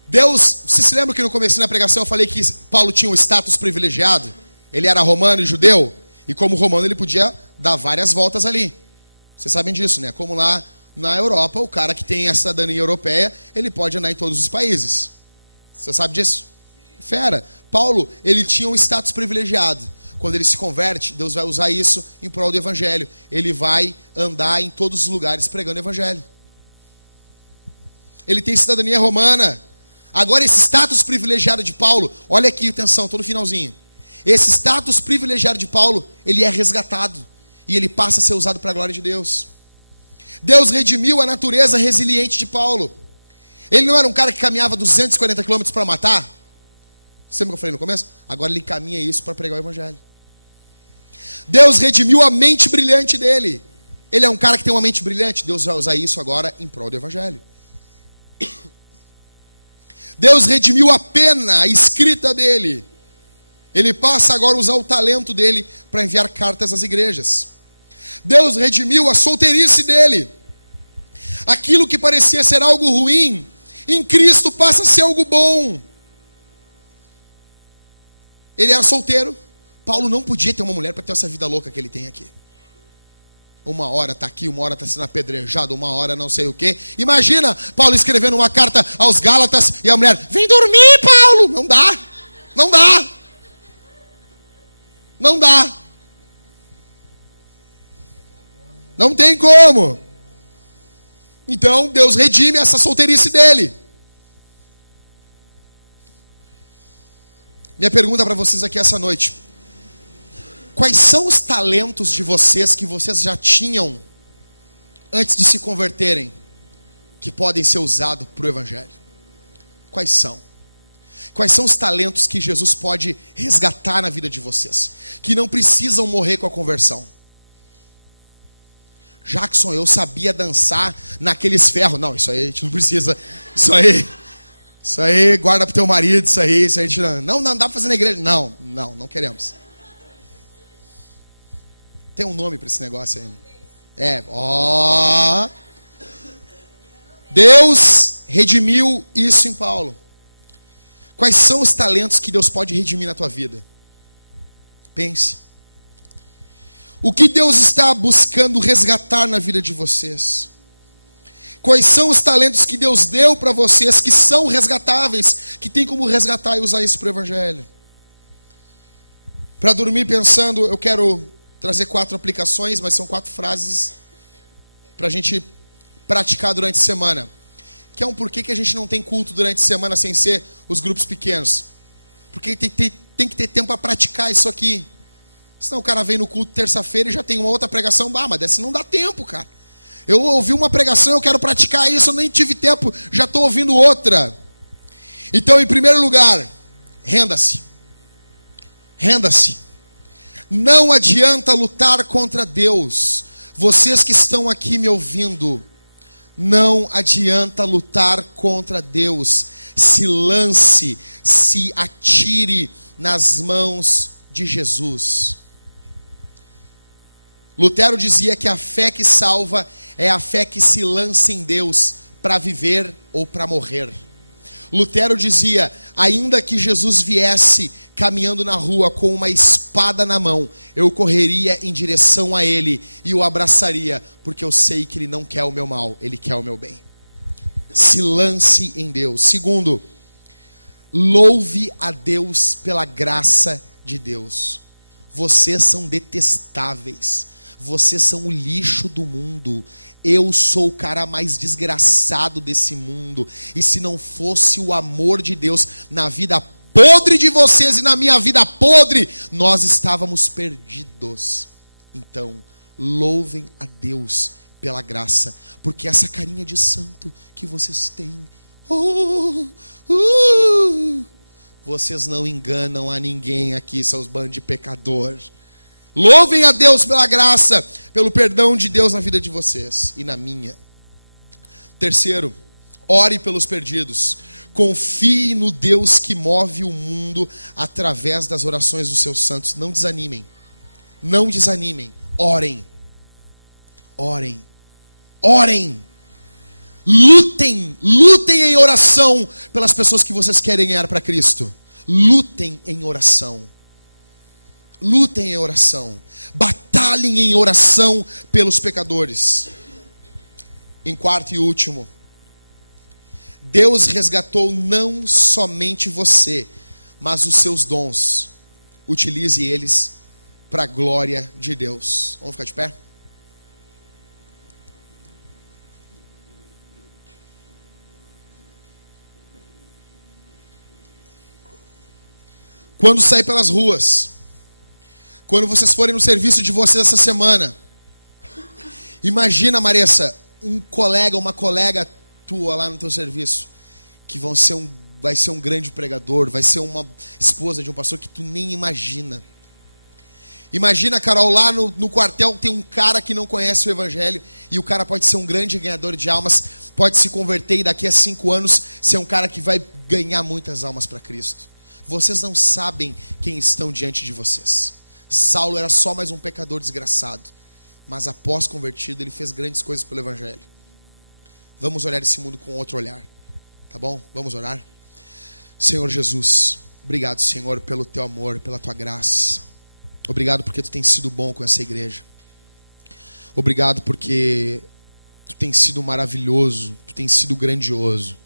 Deus, você se lembra que no começo da pregação eu falei que Paulo tinha um status privilegiado? Ele era romano e judeu, e como romano ele podia dar várias voltas ali. Vocês sabem disso, né? Como lá na Europa, o cara que tem a cidadania europeia, ele pode andar em todos os países. Você sabe disso? Fera. Paulo, ele tinha um status privilegiado. Quando ele se converte, Deus vai usar isso em prol do evangelho. Ele vai andar em todos os lugares pregando o evangelho. Ele tem cidadania romana. Agora esse status privilegiado de Paulo, olha aqui, atenção, estou no finalzinho. Esse status privilegiado de Paulo, ele é resgatado. E ele passa a ser usado para a glória de Deus. Deus redimiu a natureza resiliente de Paulo. Ele não era um cara que caminhava 240 quilômetros para matar? Você lembra que eu falei no começo? Agora ele caminha isso para pregar o evangelho. Deus redimiu a mente brilhante dele. Ele é um cara que tem uma mente brilhante. Deus vai usar isso agora em prol do evangelho. Deus redimiu a pena, a escrita dele. Ele passa agora a usar o talento dele para enviar cartas às igrejas. Deus redimiu a solteirice dele. Aquilo que parecia ser algo ruim, em Cristo passa a ser algo bom. Ele era solteiro. Paulo não podia ter uma mulher para ter essa vida louca que ele tem aqui. Uma hora está aqui, uma hora está sendo apedrejado, uma hora não sei o quê. Imagina Paulo escrevendo uma carta aos Gálatas e a mulher, vem dormir, Paulo. Não dá. Não dá. Não dá. Não tem como. Então Deus redime essa solteirice dele. Minha pergunta para vocês aqui essa noite. Quais são os talentos de vocês que vocês já tinham antes de se converterem, que podem ser usados para o evangelho? Quais são? Quais são os talentos que Jesus pode resgatar na vida de vocês, que não precisam morrer com a conversão? Jackson, eu sabia dançar naqueles ferros. Não, isso aí a gente não precisa. Isso aí guarda pro teu marido, isso aí a gente não dá pra fazer na igreja. Não queremos. Tem um nome para esse negócio aí. Deus redimiu isso em Paulo. Quais são os talentos que Deus pode redimir na tua vida? Pense. O que Deus está buscando resgatar na vida de vocês? Quais são os talentos que Deus deu para vocês que são resgatáveis, que tem como resgatar e usar isso para o evangelho? Para dormir pensando, eu quero trazer 4 aplicações, mas são 4 frases para a gente praticar durante a semana. Que é um porquê que a gente não tem culto durante a semana sem ser os grupos pequenos. Porque tem que ter tempo para praticar isso aqui. Senão o cara vem no culto terça-feira e já tem uma outra pregação. Mas dessa não dá tempo, cara. Eu ouvi uma pregação, eu quero praticar isso, eu nem tive tempo, já estou ouvindo outra. Então, em primeiro lugar, renda-se. Renda-se. Não adianta lutar contra Deus. Vocês que estão aqui me ouvindo, não adianta lutar contra Deus. Se lance, se atire nas mãos de Jesus. Lutero dizia que a fé que salva é a fé que se lança em Deus para viver ou para morrer. Lutero dizia, ainda que Jesus viesse caminhando na rua com uma espada na mão, eu correria em direção a ele e o abraçaria, porque eu sei que ele não quer o meu mal, ele quer o meu bem. Se lance em Deus. Segundo, louve a Deus pela graça de Deus. Vocês são detestáveis. Vocês são o lixo do mundo. Eu sou o cara mais desgraçado desse mundo. E se não fosse o amor de Deus na vida podre de vocês e na minha vida podre, nós estávamos perdidos. Então, louvem a Deus pela graça, porque essa carinha de santo que vocês têm, vocês não enganam a ninguém aqui, seus bandos de pecadores. Louvem a Deus pela graça, pelo perdão de Deus na vida de vocês e na minha. Terceiro, ore pelos perdidos. Confie no Deus que move o mundo através das orações dos seus santos. Não desanimem. Não desanimem. Orem. Orem. Orem. Lutem. Lutem em oração pelas pessoas que vocês querem ganhar para Cristo. Lutem em oração. Lutem em oração. Batalhem em oração pelos pecadores. Em quarto e último, Deus resgatou não somente você, mas os seus dons. Utilize eles para a glória de Deus. Vamos ficar de pé? Quando sair pelas ruas, quando vocês forem no serviço de vocês essa semana, imagina, Maressa, um colega, uma colega tua lá no teu serviço, que vai ser um grande pregador, vai ser uma esposa de um pastor que tu nem imagina. Imagina, Carol, lá no quartel tem um cara que não conhece o evangelho, e o cara pode ser um grande ganhador de almas, pode se converter e daqui a 5 anos ser um cara que vai ganhar muitas almas para Cristo. Vocês não sabem quem estão diante de vocês. Saulo era só mais um pecador desgraçado, mas após convertido ele fez grandes coisas pelo evangelho. Vamos olhar esse mundo com outro olhar, tá bom? Vamos orar? Senhor Jesus, obrigado, Senhor, pelo teu amor, pela tua graça. Obrigado porque tu tens sido bom com essa igreja. Obrigado porque tu tens sido maravilhoso, tu tens sido grandioso.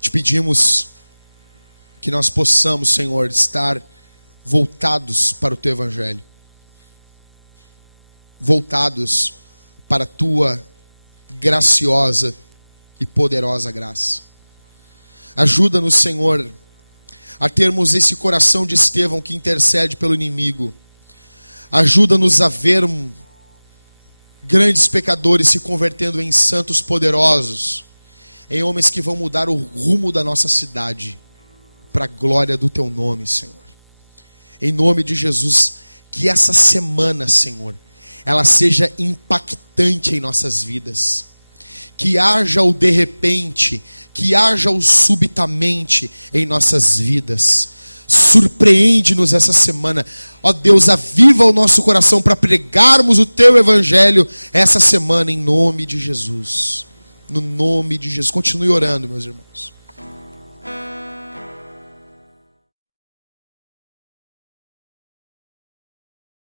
Te pedimos que nós possamos, Senhor, estar voltados para o teu evangelho. Voltados para a tua graciosa e poderosa graça. Ajuda-nos, Senhor, a termos esse coração de Estevão que intercede pelo inimigo. Ajuda-nos a ver grandes pecadores se convertendo em santos poderosos, em homens que vão mudar o rumo da nossa cidade, para a glória do teu nome, Senhor. Em nome de Jesus, que essa semana, Senhor, ela seja impactante em nossas vidas. Que haja o de repente, que haja o subitamente em nossas vidas. Surpreende-nos essa semana. Ó Deus, aviva o nosso coração para pregarmos o teu evangelho essa semana, em nome de Jesus. No nome de Jesus. Continue orando, meus irmãos.